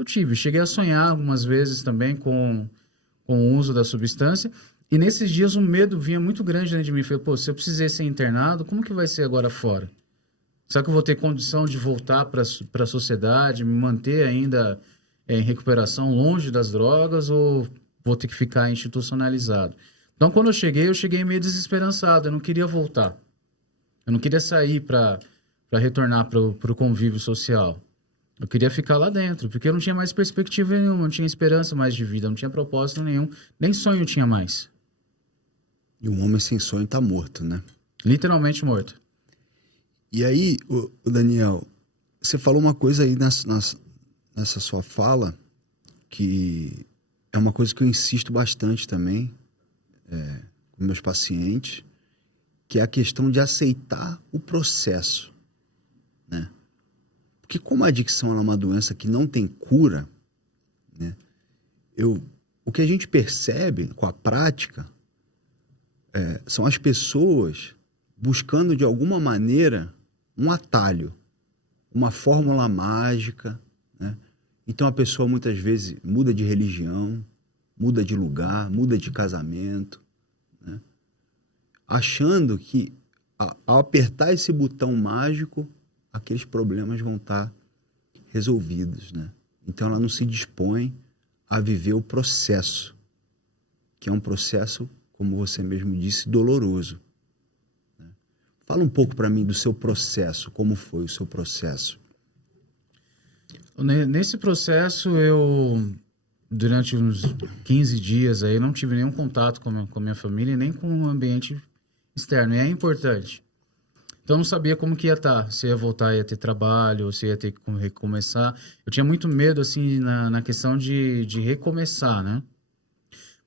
tive. Cheguei a sonhar algumas vezes também com o uso da substância. E nesses dias o medo vinha muito grande dentro de mim. Falei, pô, se eu precisei ser internado, como que vai ser agora fora? Será que eu vou ter condição de voltar para a sociedade, me manter ainda em recuperação longe das drogas ou vou ter que ficar institucionalizado? Então, quando eu cheguei meio desesperançado. Eu não queria voltar. Eu não queria sair para retornar para o convívio social. Eu queria ficar lá dentro, porque eu não tinha mais perspectiva nenhuma, não tinha esperança mais de vida, não tinha propósito nenhum, nem sonho tinha mais. E um homem sem sonho está morto, né? Literalmente morto. E aí, o Daniel, você falou uma coisa aí nessa sua fala, que é uma coisa que eu insisto bastante também com meus pacientes, que é a questão de aceitar o processo, né? Porque como a adicção é uma doença que não tem cura, né? O que a gente percebe com a prática são as pessoas buscando de alguma maneira um atalho, uma fórmula mágica, né? Então a pessoa muitas vezes muda de religião, muda de lugar, muda de casamento, né? Achando que ao apertar esse botão mágico, aqueles problemas vão estar resolvidos, né? Então ela não se dispõe a viver o processo, que é um processo, como você mesmo disse, doloroso. Né? Fala um pouco para mim do seu processo, como foi o seu processo? Nesse processo, durante uns 15 dias, aí, não tive nenhum contato com a minha família, nem com o ambiente externo, e é importante. Então, eu não sabia como que ia estar, se ia voltar, ia ter trabalho, se ia ter que recomeçar. Eu tinha muito medo, assim, na questão de recomeçar, né?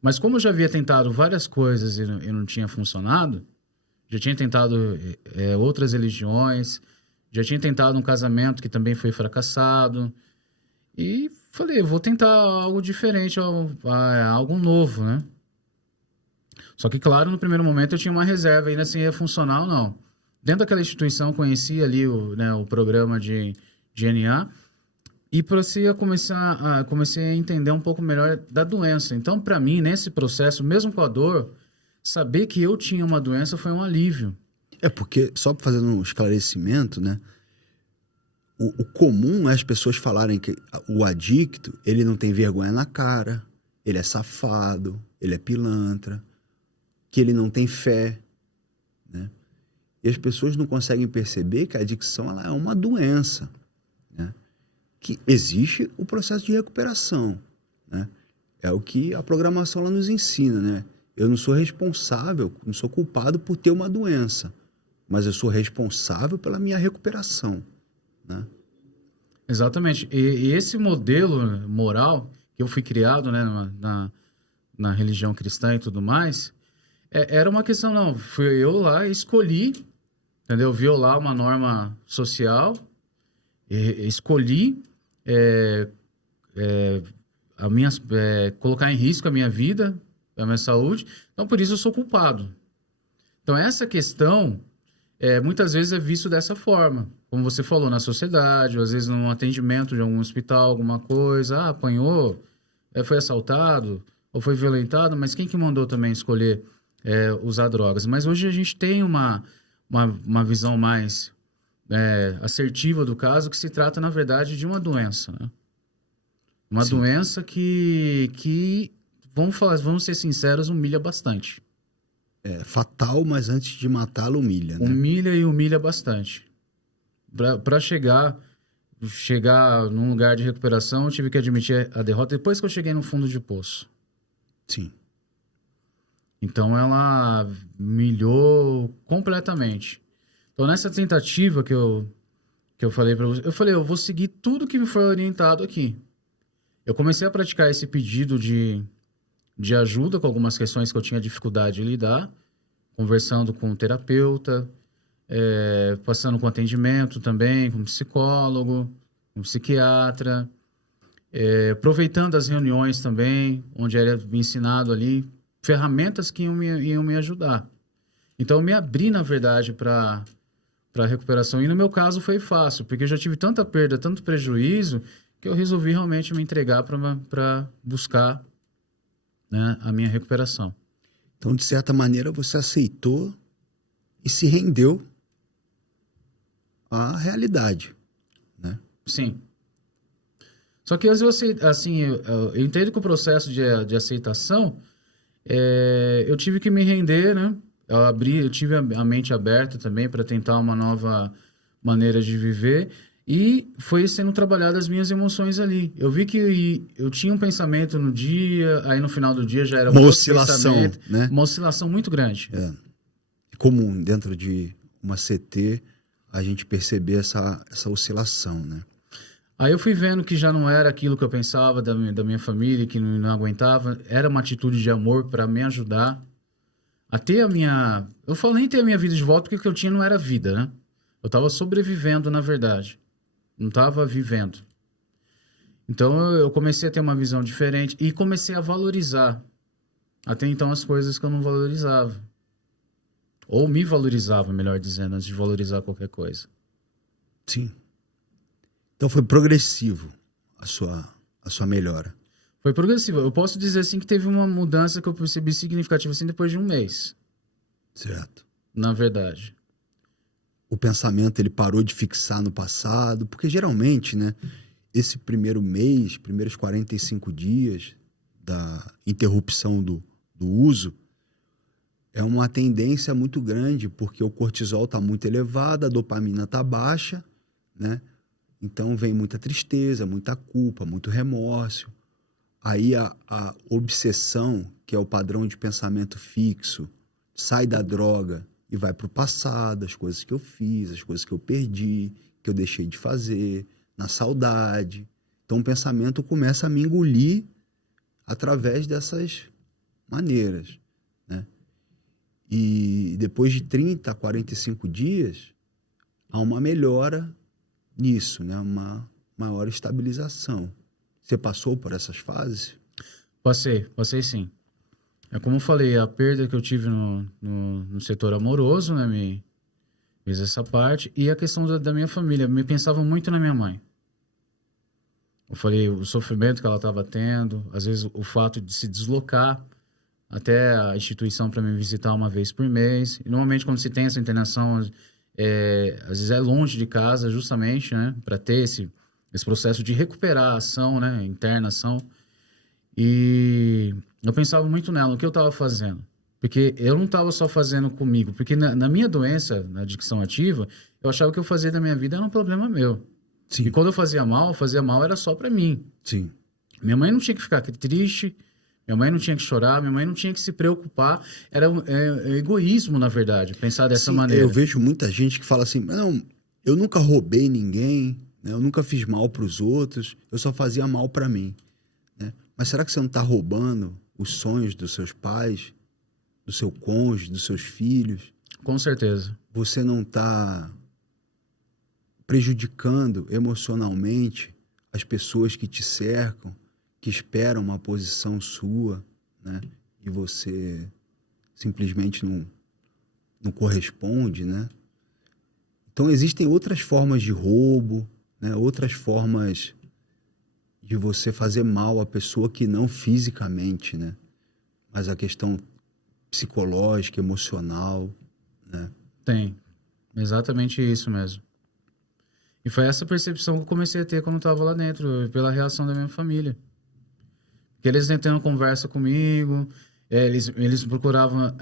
Mas como eu já havia tentado várias coisas e não tinha funcionado, já tinha tentado outras religiões, já tinha tentado um casamento que também foi fracassado, e Falei, eu vou tentar algo diferente, algo novo, né? Só que, claro, no primeiro momento eu tinha uma reserva, ainda assim ia funcionar ou não. Dentro daquela instituição, eu conheci ali o programa de NA e comecei a entender um pouco melhor da doença. Então, para mim, nesse processo, mesmo com a dor, saber que eu tinha uma doença foi um alívio. Porque, só fazendo um esclarecimento, né? O comum é as pessoas falarem que o adicto, ele não tem vergonha na cara, ele é safado, ele é pilantra, que ele não tem fé, né? E as pessoas não conseguem perceber que a adicção ela é uma doença, né? Que existe o processo de recuperação, né? É o que a programação ela nos ensina, né? Eu não sou responsável, não sou culpado por ter uma doença, mas eu sou responsável pela minha recuperação, né? Exatamente. E esse modelo moral que eu fui criado, né, na religião cristã e tudo mais, era uma questão, não. Fui eu lá e escolhi, entendeu? Violar uma norma social, escolhi colocar em risco a minha vida, a minha saúde. Então, por isso eu sou culpado. Então, essa questão, muitas vezes é visto dessa forma. Como você falou, na sociedade, ou às vezes num atendimento de algum hospital, alguma coisa, apanhou, foi assaltado, ou foi violentado, mas quem que mandou também escolher usar drogas? Mas hoje a gente tem uma visão mais assertiva do caso, que se trata, na verdade, de uma doença, né? Uma Sim. doença que vamos ser sinceros, humilha bastante. É fatal, mas antes de matá-lo, humilha, né? Humilha bastante. Para chegar num lugar de recuperação, eu tive que admitir a derrota depois que eu cheguei no fundo de poço. Sim. Então, ela humilhou completamente. Então, nessa tentativa que eu falei para você, eu vou seguir tudo que me foi orientado aqui. Eu comecei a praticar esse pedido de ajuda com algumas questões que eu tinha dificuldade de lidar, conversando com o terapeuta, passando com atendimento também, com psicólogo, com psiquiatra, aproveitando as reuniões também, onde era me ensinado ali ferramentas que iam me ajudar. Então, eu me abri, na verdade, para a recuperação. E no meu caso foi fácil, porque eu já tive tanta perda, tanto prejuízo, que eu resolvi realmente me entregar para buscar, né, a minha recuperação. Então, de certa maneira, você aceitou e se rendeu à realidade, né? Sim. Só que às vezes, assim, eu entendo que o processo de aceitação, eu tive que me render, né? Eu tive a mente aberta também para tentar uma nova maneira de viver e foi sendo trabalhadas as minhas emoções ali. Eu vi que eu tinha um pensamento no dia, aí no final do dia já era uma outro oscilação, pensamento, né? uma oscilação muito grande. É comum dentro de uma CT a gente perceber essa oscilação, né? Aí eu fui vendo que já não era aquilo que eu pensava da minha família, que não aguentava. Era uma atitude de amor para me ajudar a ter a minha... Eu falo nem ter a minha vida de volta, porque o que eu tinha não era vida, né? Eu estava sobrevivendo, na verdade. Não estava vivendo. Então eu comecei a ter uma visão diferente e comecei a valorizar. Até então as coisas que eu não valorizava. Ou me valorizava, melhor dizendo, antes de valorizar qualquer coisa. Sim. Então foi progressivo a sua melhora. Foi progressivo. Eu posso dizer assim que teve uma mudança que eu percebi significativa assim depois de um mês. Certo. Na verdade. O pensamento ele parou de fixar no passado, porque geralmente, né, esse primeiro mês, primeiros 45 dias da interrupção do uso, é uma tendência muito grande, porque o cortisol está muito elevado, a dopamina está baixa, né? Então vem muita tristeza, muita culpa, muito remorso. Aí a obsessão, que é o padrão de pensamento fixo, sai da droga e vai para o passado, as coisas que eu fiz, as coisas que eu perdi, que eu deixei de fazer, na saudade. Então o pensamento começa a me engolir através dessas maneiras, né? E depois de 30 a 45 dias, há uma melhora nisso, né? Uma maior estabilização. Você passou por essas fases? Passei sim. É como eu falei, a perda que eu tive no setor amoroso, né, me fez essa parte. E a questão da minha família, me pensava muito na minha mãe. Eu falei, o sofrimento que ela estava tendo, às vezes o fato de se deslocar até a instituição para me visitar uma vez por mês. E normalmente quando se tem essa internação, às vezes é longe de casa, justamente, né, para ter esse processo de recuperação, né, interna ação. E eu pensava muito nela, no que eu estava fazendo. Porque eu não estava só fazendo comigo. Porque na minha doença, na adicção ativa, eu achava que eu fazia da minha vida era um problema meu. Sim. E quando eu fazia mal era só para mim. Sim. Minha mãe não tinha que ficar triste, minha mãe não tinha que chorar, minha mãe não tinha que se preocupar. Era egoísmo, na verdade, pensar dessa maneira. Eu vejo muita gente que fala assim, não, eu nunca roubei ninguém, né? Eu nunca fiz mal para os outros, eu só fazia mal para mim. Né? Mas será que você não está roubando os sonhos dos seus pais, do seu cônjuge, dos seus filhos? Com certeza. Você não está prejudicando emocionalmente as pessoas que te cercam, que esperam uma posição sua, né? E você simplesmente não corresponde, né? Então existem outras formas de roubo, né? Outras formas de você fazer mal à pessoa que não fisicamente, né? Mas a questão psicológica, emocional, né? Tem. Exatamente isso mesmo. E foi essa percepção que eu comecei a ter quando eu estava lá dentro, pela reação da minha família. Porque eles tentando conversa comigo, eles procuravam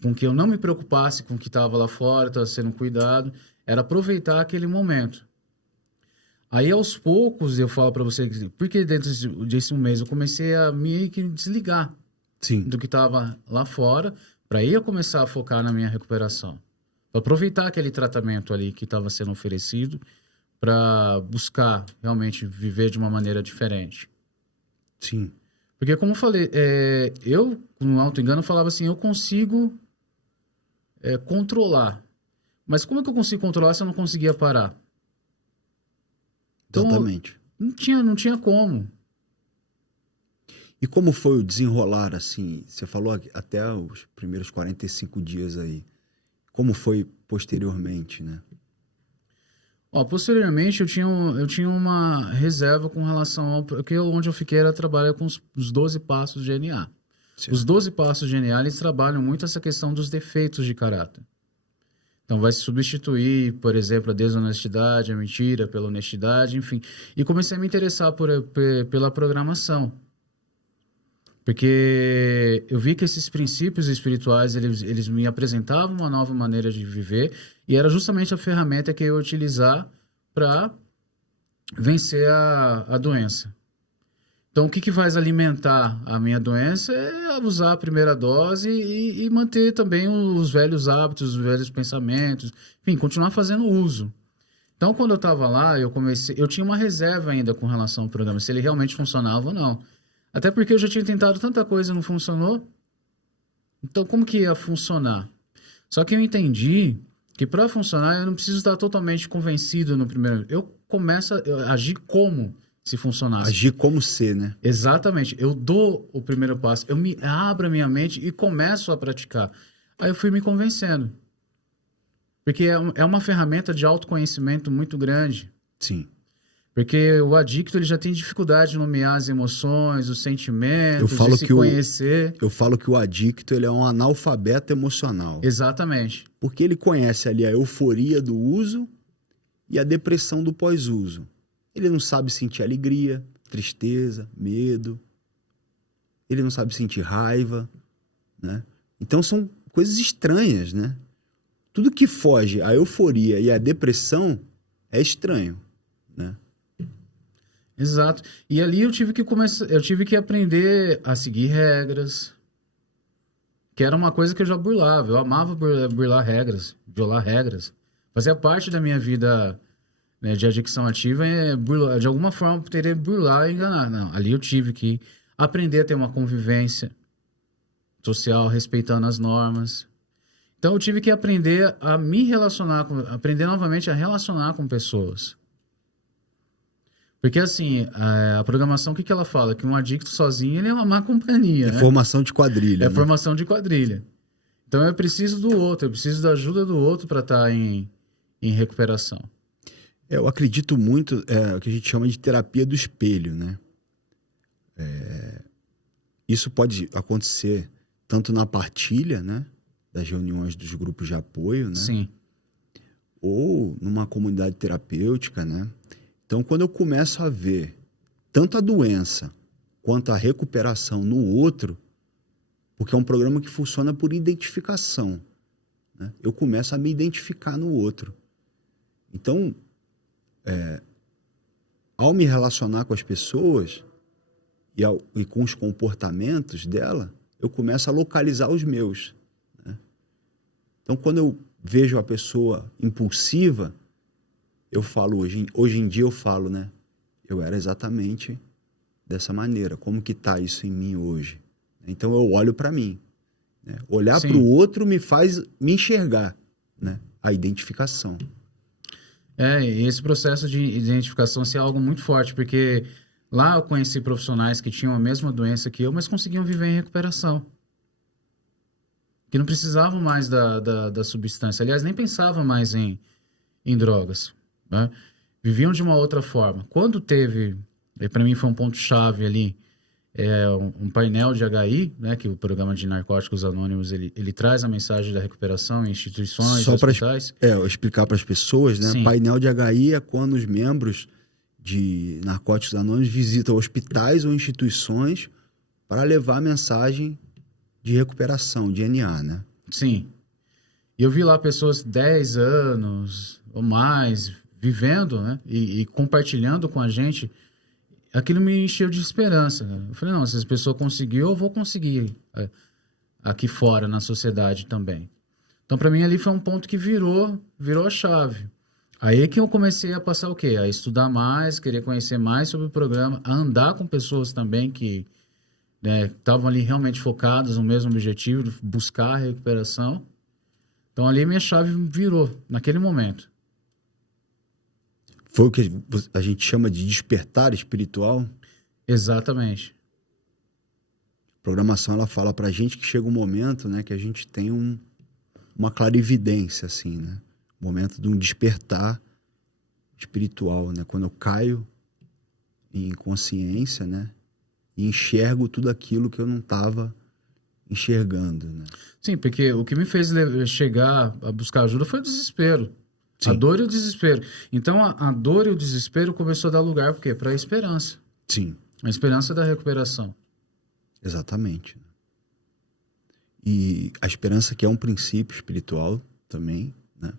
com que eu não me preocupasse com o que estava lá fora, estava sendo cuidado, era aproveitar aquele momento. Aí, aos poucos, eu falo para você, porque dentro desse mês eu comecei a meio que desligar Sim. do que estava lá fora, para aí eu começar a focar na minha recuperação. Pra aproveitar aquele tratamento ali que estava sendo oferecido, para buscar realmente viver de uma maneira diferente. Sim. Porque, como eu falei, eu, no auto-engano, falava assim, eu consigo controlar. Mas como é que eu consigo controlar se eu não conseguia parar? Então, Exatamente. Não tinha como. E como foi o desenrolar, assim? Você falou até os primeiros 45 dias aí. Como foi posteriormente, né? Posteriormente, eu tinha uma reserva com relação ao... Porque onde eu fiquei era trabalhar com os 12 passos de NA. Certo. Os 12 passos de NA, eles trabalham muito essa questão dos defeitos de caráter. Então, vai se substituir, por exemplo, a desonestidade, a mentira pela honestidade, enfim. E comecei a me interessar pela programação. Porque eu vi que esses princípios espirituais, eles me apresentavam uma nova maneira de viver e era justamente a ferramenta que eu ia utilizar para vencer a doença. Então, o que vai alimentar a minha doença é usar a primeira dose e manter também os velhos hábitos, os velhos pensamentos, enfim, continuar fazendo uso. Então, quando eu estava lá, eu tinha uma reserva ainda com relação ao programa, se ele realmente funcionava ou não. Até porque eu já tinha tentado tanta coisa e não funcionou. Então, como que ia funcionar? Só que eu entendi que para funcionar eu não preciso estar totalmente convencido no primeiro. Eu começo a agir como se funcionasse. Agir como ser, né? Exatamente. Eu dou o primeiro passo, eu abro a minha mente e começo a praticar. Aí eu fui me convencendo. Porque é uma ferramenta de autoconhecimento muito grande. Sim. Porque o adicto ele já tem dificuldade de nomear as emoções, os sentimentos, de se conhecer. Eu falo que o adicto ele é um analfabeto emocional. Exatamente. Porque ele conhece ali a euforia do uso e a depressão do pós-uso. Ele não sabe sentir alegria, tristeza, medo. Ele não sabe sentir raiva, né? Então são coisas estranhas, né? Tudo que foge à euforia e à depressão é estranho, né? Exato. E ali eu tive que aprender a seguir regras, que era uma coisa que eu já burlava. Eu amava burlar regras, violar regras. Fazia parte da minha vida, né, de adicção ativa, burlar, de alguma forma poderia burlar e enganar. Não, ali eu tive que aprender a ter uma convivência social, respeitando as normas. Então eu tive que aprender a me relacionar, aprender novamente a relacionar com pessoas. Porque, assim, a programação, o que ela fala? Que um adicto sozinho, ele é uma má companhia, né? Formação de quadrilha, É né? formação de quadrilha. Então, eu preciso do outro, eu preciso da ajuda do outro para estar em recuperação. Eu acredito muito o que a gente chama de terapia do espelho, né? Isso pode acontecer tanto na partilha, né? Das reuniões dos grupos de apoio, né? Sim. Ou numa comunidade terapêutica, né? Então, quando eu começo a ver tanto a doença quanto a recuperação no outro, porque é um programa que funciona por identificação, né? Eu começo a me identificar no outro. Então, ao me relacionar com as pessoas e com os comportamentos dela, eu começo a localizar os meus, né? Então, quando eu vejo a pessoa impulsiva, eu falo, hoje em dia eu falo, né? Eu era exatamente dessa maneira. Como que tá isso em mim hoje? Então eu olho para mim, né? Olhar para o outro me faz me enxergar, né? A identificação. E esse processo de identificação é algo muito forte, porque lá eu conheci profissionais que tinham a mesma doença que eu, mas conseguiam viver em recuperação. Que não precisavam mais da substância. Aliás, nem pensavam mais em drogas, né? Viviam de uma outra forma. Quando teve, para mim foi um ponto-chave ali, um painel de HI, né, que o programa de Narcóticos Anônimos, ele traz a mensagem da recuperação em instituições, só hospitais. Eu explicar para as pessoas, né? Sim. Painel de HI é quando os membros de Narcóticos Anônimos visitam hospitais ou instituições para levar a mensagem de recuperação, de NA, né? Sim. E eu vi lá pessoas 10 anos ou mais vivendo, né? E compartilhando com a gente. Aquilo me encheu de esperança, cara. Eu falei, não, se essa pessoa conseguiu, eu vou conseguir aqui fora, na sociedade também. Então, para mim, ali foi um ponto que virou a chave. Aí é que eu comecei a passar o quê? A estudar mais, querer conhecer mais sobre o programa, a andar com pessoas também que estavam ali realmente focadas no mesmo objetivo, de buscar a recuperação. Então, ali minha chave virou, naquele momento. Foi o que a gente chama de despertar espiritual? Exatamente. A programação, ela fala pra gente que chega um momento, né, que a gente tem uma clarividência, assim, né? Um momento de um despertar espiritual, né? Quando eu caio em consciência, né? E enxergo tudo aquilo que eu não estava enxergando, né? Sim, porque o que me fez chegar a buscar ajuda foi o desespero. Sim. A dor e o desespero. Então, a dor e o desespero começou a dar lugar, por quê? Para a esperança. Sim. A esperança da recuperação. Exatamente. E a esperança que é um princípio espiritual também, né?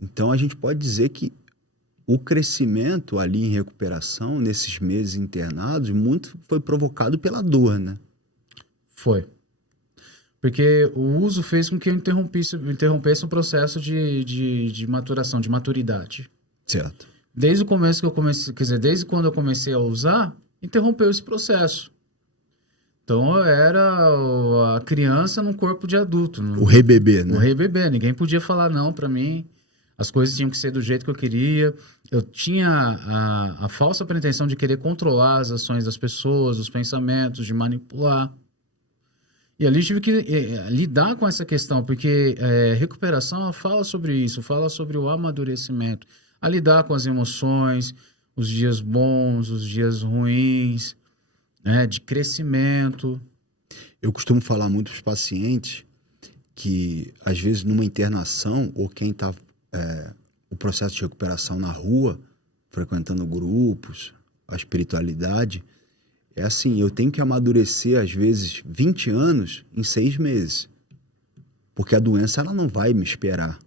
Então, a gente pode dizer que o crescimento ali em recuperação, nesses meses internados, muito foi provocado pela dor, né? Foi. Porque o uso fez com que eu interrompesse um processo de maturação, de maturidade. Certo. Desde o começo que eu comecei, quer dizer, desde quando eu comecei a usar, interrompeu esse processo. Então eu era a criança num corpo de adulto. O rei bebê, né? O rei bebê. Ninguém podia falar não para mim. As coisas tinham que ser do jeito que eu queria. Eu tinha a falsa pretensão de querer controlar as ações das pessoas, os pensamentos, de manipular. E ali tive que lidar com essa questão, porque recuperação ela fala sobre isso, fala sobre o amadurecimento, a lidar com as emoções, os dias bons, os dias ruins, né, de crescimento. Eu costumo falar muito para os pacientes que, às vezes, numa internação, ou quem está o processo de recuperação na rua, frequentando grupos, a espiritualidade, é assim, eu tenho que amadurecer, às vezes, 20 anos em 6 meses. Porque a doença, ela não vai me esperar,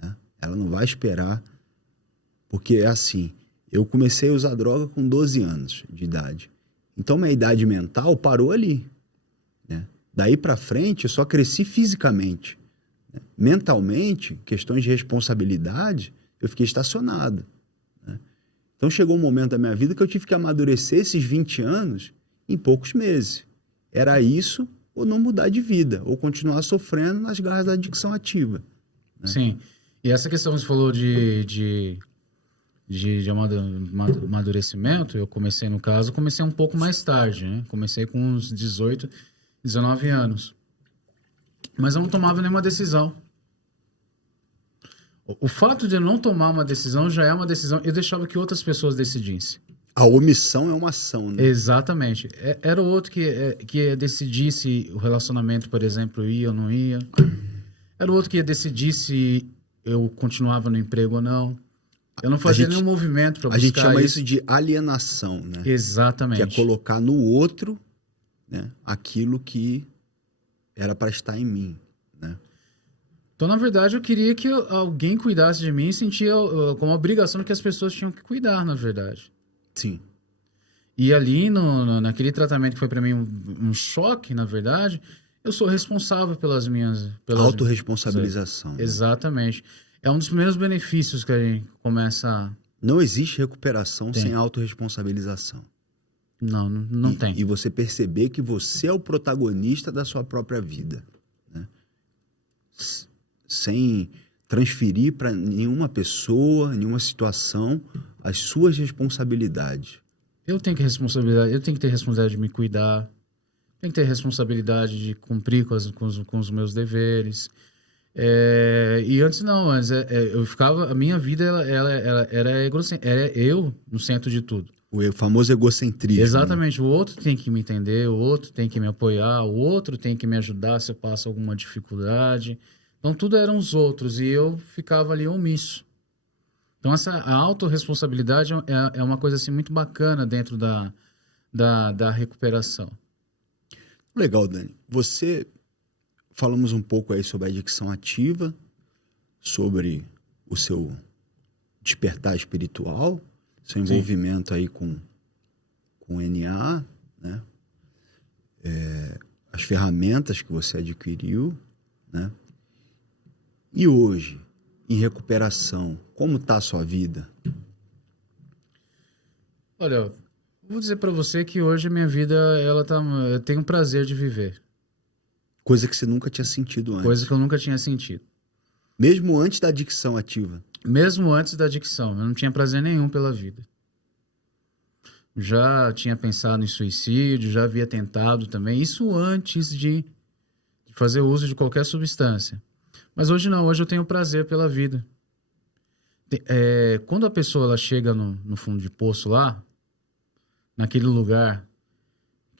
né? Ela não vai esperar, porque é assim, eu comecei a usar droga com 12 anos de idade. Então, minha idade mental parou ali, né? Daí para frente, eu só cresci fisicamente, né? Mentalmente, questões de responsabilidade, eu fiquei estacionado, né? Então, chegou um momento da minha vida que eu tive que amadurecer esses 20 anos em poucos meses. Era isso ou não mudar de vida, ou continuar sofrendo nas garras da adicção ativa, né? Sim. E essa questão que você falou de amadurecimento, eu comecei, no caso, comecei um pouco mais tarde, né? Comecei com uns 18, 19 anos. Mas eu não tomava nenhuma decisão. O fato de eu não tomar uma decisão já é uma decisão. Eu deixava que outras pessoas decidissem. A omissão é uma ação, né? Exatamente. Era o outro que decidisse o relacionamento, por exemplo, ia ou não ia. Era o outro que ia decidir se eu continuava no emprego ou não. Eu não fazia nenhum movimento para buscar isso. A gente chama isso de alienação, né? Exatamente. Que é colocar no outro, né, aquilo que era para estar em mim, né? Então, na verdade, eu queria que alguém cuidasse de mim e sentia como obrigação que as pessoas tinham que cuidar, na verdade. Sim. E ali, naquele tratamento que foi para mim um choque, na verdade, eu sou responsável pelas minhas... Autorresponsabilização. Né? Exatamente. É um dos primeiros benefícios que a gente começa a... Não existe recuperação sem autorresponsabilização. Não tem. E você perceber que você é o protagonista da sua própria vida, né? Sem transferir para nenhuma pessoa, nenhuma situação, as suas responsabilidades. Eu tenho que ter responsabilidade de me cuidar, tenho que ter responsabilidade de cumprir com os meus deveres. E antes não, eu ficava, a minha vida era egocêntrica, era eu no centro de tudo. O famoso egocentrismo. Exatamente, né? O outro tem que me entender, o outro tem que me apoiar, o outro tem que me ajudar se eu passo alguma dificuldade. Então tudo eram os outros e eu ficava ali omisso. Então a autorresponsabilidade é uma coisa assim muito bacana dentro da recuperação. Legal, Dani. Falamos um pouco aí sobre a adicção ativa, sobre o seu despertar espiritual, seu envolvimento aí com o NA, né? As ferramentas que você adquiriu, né? E hoje, em recuperação, como está a sua vida? Olha, vou dizer para você que hoje a minha vida, eu tenho o prazer de viver. Coisa que você nunca tinha sentido antes. Coisa que eu nunca tinha sentido. Mesmo antes da adicção ativa? Mesmo antes da adicção. Eu não tinha prazer nenhum pela vida. Já tinha pensado em suicídio, já havia tentado também. Isso antes de fazer uso de qualquer substância. Mas hoje não. Hoje eu tenho prazer pela vida. Quando a pessoa ela chega no fundo de poço lá, naquele lugar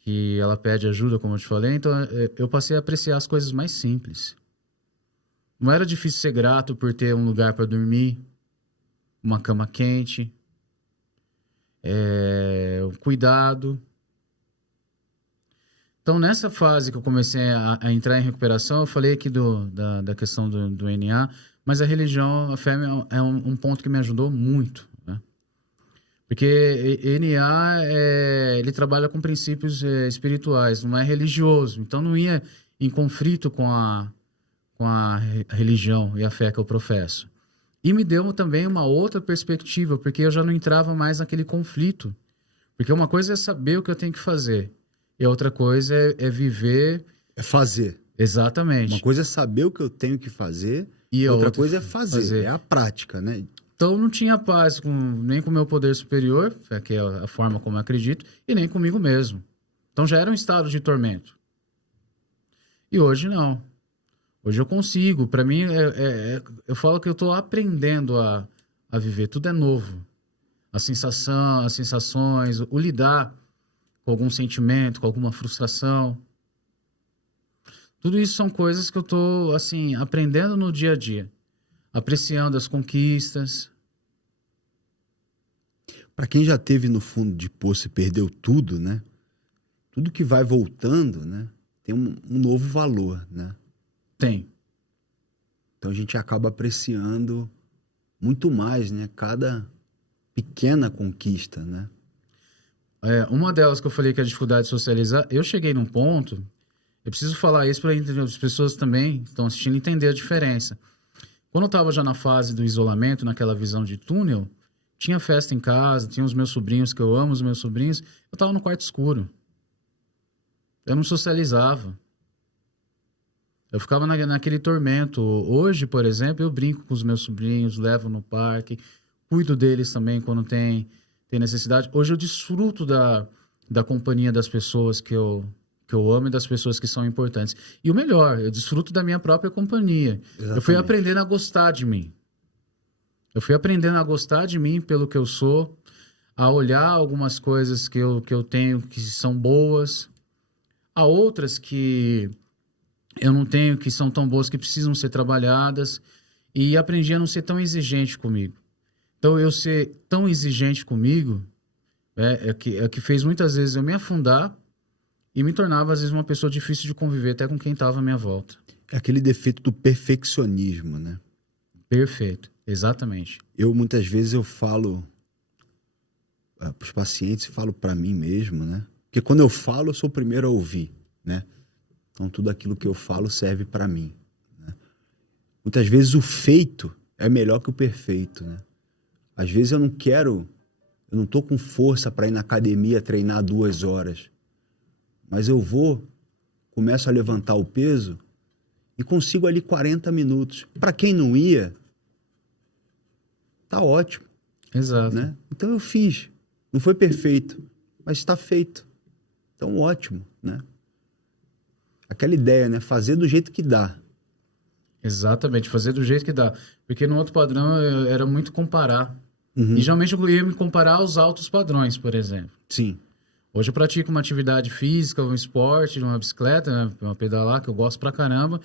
que ela pede ajuda, como eu te falei, então eu passei a apreciar as coisas mais simples. Não era difícil ser grato por ter um lugar para dormir, uma cama quente, cuidado. Então, nessa fase que eu comecei a entrar em recuperação, eu falei aqui da questão do NA, mas a religião, a fé é um ponto que me ajudou muito, né? Porque NA, ele trabalha com princípios espirituais, não é religioso. Então, não ia em conflito com a religião e a fé que eu professo. E me deu também uma outra perspectiva, porque eu já não entrava mais naquele conflito. Porque uma coisa é saber o que eu tenho que fazer, e a outra coisa é viver... É fazer. Exatamente. Uma coisa é saber o que eu tenho que fazer, e a outra coisa é fazer. É a prática, né? Então, eu não tinha paz nem com o meu poder superior, que é a forma como eu acredito, e nem comigo mesmo. Então, já era um estado de tormento. E hoje, não. Hoje eu consigo. Para mim, eu falo que eu estou aprendendo a viver. Tudo é novo. As sensações, o lidar com algum sentimento, com alguma frustração. Tudo isso são coisas que eu estou assim, aprendendo no dia a dia. Apreciando as conquistas. Para quem já esteve no fundo de poço e perdeu tudo, né? Tudo que vai voltando, né? Tem um novo valor, né? Tem. Então a gente acaba apreciando muito mais, né? Cada pequena conquista, né? Uma delas que eu falei que é a dificuldade de socializar, eu cheguei num ponto, eu preciso falar isso para as pessoas também que estão assistindo entender a diferença. Quando eu estava já na fase do isolamento, naquela visão de túnel, tinha festa em casa, tinha os meus sobrinhos, que eu amo os meus sobrinhos, eu estava no quarto escuro. Eu não socializava. Eu ficava naquele tormento. Hoje, por exemplo, eu brinco com os meus sobrinhos, levo no parque, cuido deles também quando tem necessidade. Hoje eu desfruto da companhia das pessoas que eu amo e das pessoas que são importantes. E o melhor, eu desfruto da minha própria companhia. Exatamente. Eu fui aprendendo a gostar de mim. Eu fui aprendendo a gostar de mim pelo que eu sou, a olhar algumas coisas que eu tenho que são boas, há outras que eu não tenho, que são tão boas, que precisam ser trabalhadas, e aprendi a não ser tão exigente comigo. Então, eu ser tão exigente comigo é que fez muitas vezes eu me afundar e me tornava, às vezes, uma pessoa difícil de conviver até com quem estava à minha volta. É aquele defeito do perfeccionismo, né? Perfeito, exatamente. Muitas vezes, eu falo para os pacientes e falo para mim mesmo, né? Porque quando eu falo, eu sou o primeiro a ouvir, né? Então, tudo aquilo que eu falo serve para mim, né? Muitas vezes, o feito é melhor que o perfeito, né? Às vezes, eu não tô com força para ir na academia treinar 2 horas, mas eu começo a levantar o peso e consigo ali 40 minutos. Para quem não ia, tá ótimo. Exato. Né? Então eu fiz. Não foi perfeito, mas está feito. Então ótimo, né? Aquela ideia, né? Fazer do jeito que dá. Exatamente, fazer do jeito que dá. Porque no outro padrão era muito comparar. Uhum. E geralmente eu ia me comparar aos altos padrões, por exemplo. Sim. Hoje eu pratico uma atividade física, um esporte, uma bicicleta, né, uma pedalar, que eu gosto pra caramba.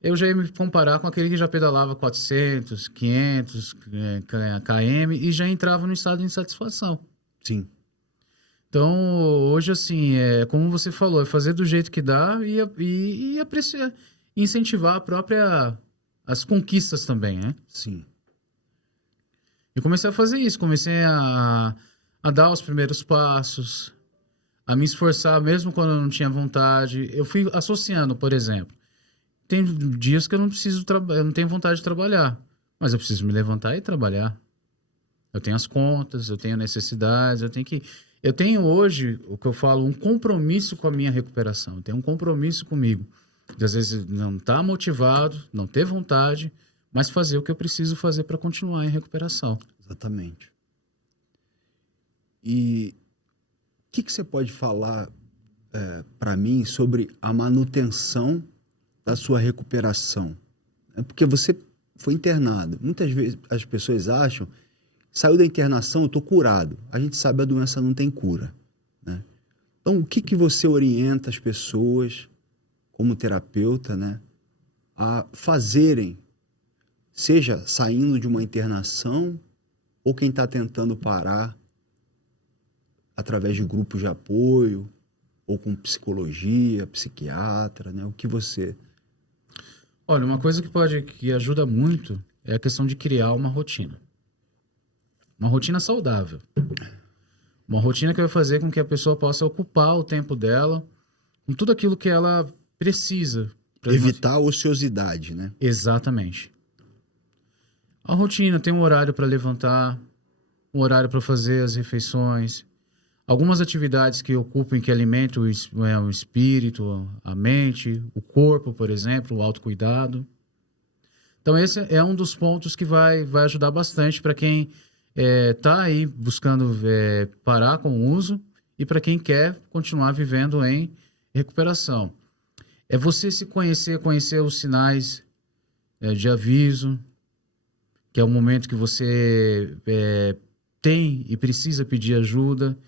Eu já ia me comparar com aquele que já pedalava 400, 500 km e já entrava no estado de insatisfação. Sim. Então, hoje, assim, como você falou, é fazer do jeito que dá e apreciar, incentivar as conquistas também, né? Sim. E comecei a fazer isso, comecei a dar os primeiros passos, a me esforçar mesmo quando eu não tinha vontade. Eu fui associando, por exemplo. Tem dias que eu não tenho vontade de trabalhar, mas eu preciso me levantar e trabalhar. Eu tenho as contas, eu tenho necessidades, eu tenho hoje, o que eu falo, um compromisso com a minha recuperação. Eu tenho um compromisso comigo. De, às vezes não estar motivado, não ter vontade, mas fazer o que eu preciso fazer para continuar em recuperação. Exatamente. E o que você pode falar para mim sobre a manutenção da sua recuperação? Porque você foi internado. Muitas vezes as pessoas acham, saiu da internação, eu estou curado. A gente sabe que a doença não tem cura, né? Então, o que você orienta as pessoas, como terapeuta, né, a fazerem, seja saindo de uma internação ou quem está tentando parar através de grupos de apoio ou com psicologia, psiquiatra, né? O que você... Olha, uma coisa que ajuda muito é a questão de criar uma rotina. Uma rotina saudável. Uma rotina que vai fazer com que a pessoa possa ocupar o tempo dela com tudo aquilo que ela precisa. Evitar a ociosidade, né? Exatamente. A rotina tem um horário para levantar, um horário para fazer as refeições, algumas atividades que ocupem, que alimentam o espírito, a mente, o corpo, por exemplo, o autocuidado. Então, esse é um dos pontos que vai ajudar bastante para quem está aí buscando parar com o uso e para quem quer continuar vivendo em recuperação. É você se conhecer os sinais de aviso, que é o momento que você tem e precisa pedir ajuda,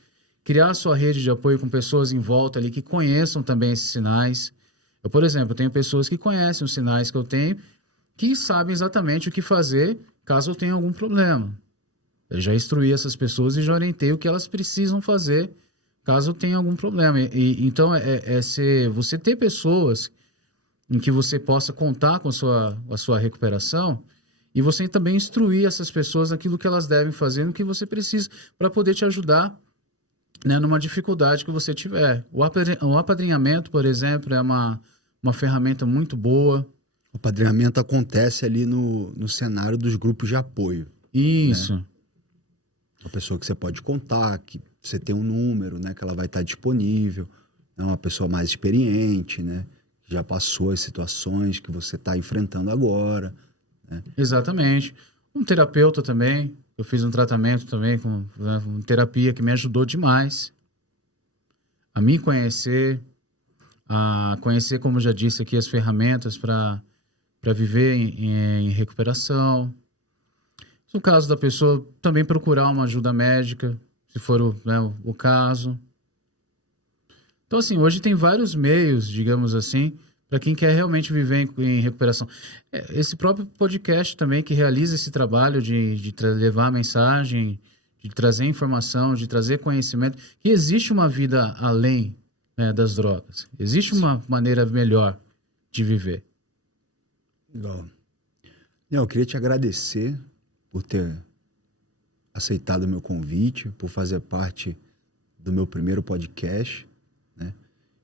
criar sua rede de apoio com pessoas em volta ali que conheçam também esses sinais. Eu, por exemplo, tenho pessoas que conhecem os sinais que eu tenho, que sabem exatamente o que fazer caso eu tenha algum problema. Eu já instruí essas pessoas e já orientei o que elas precisam fazer caso eu tenha algum problema. Então, você ter pessoas em que você possa contar com a sua recuperação e você também instruir essas pessoas naquilo que elas devem fazer, no que você precisa, para poder te ajudar, né, numa dificuldade que você tiver. O apadrinhamento, por exemplo, é uma ferramenta muito boa. O apadrinhamento acontece ali no cenário dos grupos de apoio. Isso. Né? Uma pessoa que você pode contar, que você tem um número, né, que ela vai estar disponível. É uma pessoa mais experiente, né, que já passou as situações que você está enfrentando agora. Né? Exatamente. Um terapeuta também. Eu fiz um tratamento também com terapia que me ajudou demais a me conhecer, a conhecer, como eu já disse aqui, as ferramentas para viver em recuperação. No caso da pessoa, também procurar uma ajuda médica, se for o caso. Então, assim, hoje tem vários meios, digamos assim, para quem quer realmente viver em recuperação. Esse próprio podcast também, que realiza esse trabalho de levar a mensagem, de trazer informação, de trazer conhecimento, que existe uma vida além, né, das drogas. Existe uma maneira melhor de viver. Legal. Eu queria te agradecer por ter aceitado o meu convite, por fazer parte do meu primeiro podcast, né?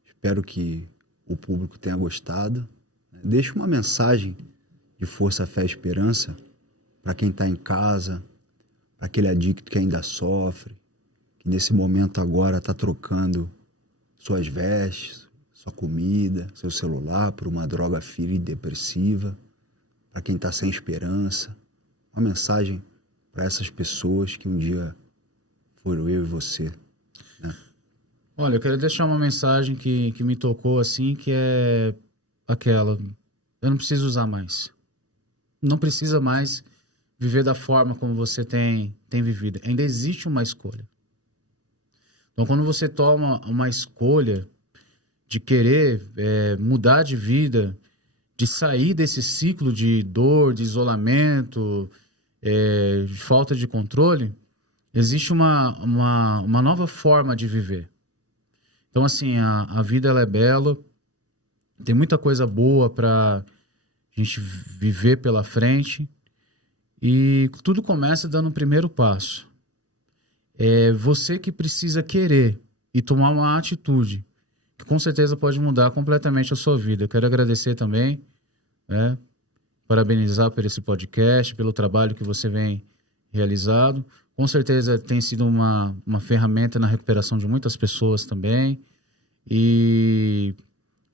Espero que o público tenha gostado. Deixe uma mensagem de força, fé e esperança para quem está em casa, para aquele adicto que ainda sofre, que nesse momento agora está trocando suas vestes, sua comida, seu celular por uma droga fria e depressiva, para quem está sem esperança. Uma mensagem para essas pessoas que um dia foram eu e você, né? Olha, eu quero deixar uma mensagem que me tocou assim, que é aquela: eu não preciso usar mais. Não precisa mais viver da forma como você tem vivido. Ainda existe uma escolha. Então, quando você toma uma escolha de querer mudar de vida, de sair desse ciclo de dor, de isolamento, de falta de controle, existe uma nova forma de viver. Então, assim, a vida ela é bela, tem muita coisa boa para a gente viver pela frente, e tudo começa dando o primeiro passo. É você que precisa querer e tomar uma atitude que com certeza pode mudar completamente a sua vida. Eu quero agradecer também, parabenizar por esse podcast, pelo trabalho que você vem realizado. Com certeza tem sido uma ferramenta na recuperação de muitas pessoas também. E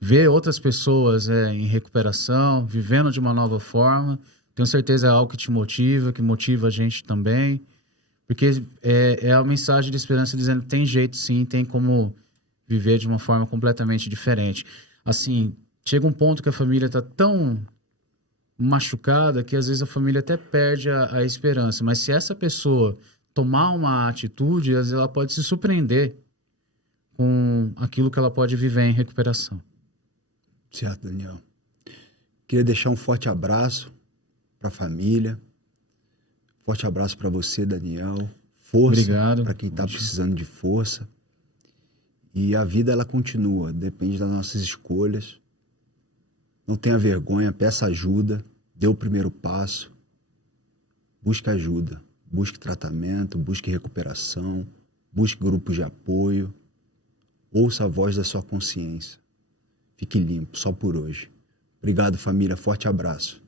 ver outras pessoas em recuperação, vivendo de uma nova forma, tenho certeza é algo que te motiva, que motiva a gente também. Porque é a mensagem de esperança dizendo que tem jeito sim, tem como viver de uma forma completamente diferente. Assim, chega um ponto que a família está tão machucada que às vezes a família até perde a esperança. Mas se essa pessoa tomar uma atitude, às vezes ela pode se surpreender com aquilo que ela pode viver em recuperação. Certo, Daniel. Queria deixar um forte abraço para a família. Forte abraço para você, Daniel. Força para quem está precisando de força. E a vida, ela continua. Depende das nossas escolhas. Não tenha vergonha, peça ajuda. Dê o primeiro passo. Busque ajuda. Busque tratamento, busque recuperação. Busque grupos de apoio. Ouça a voz da sua consciência. Fique limpo, só por hoje. Obrigado, família. Forte abraço.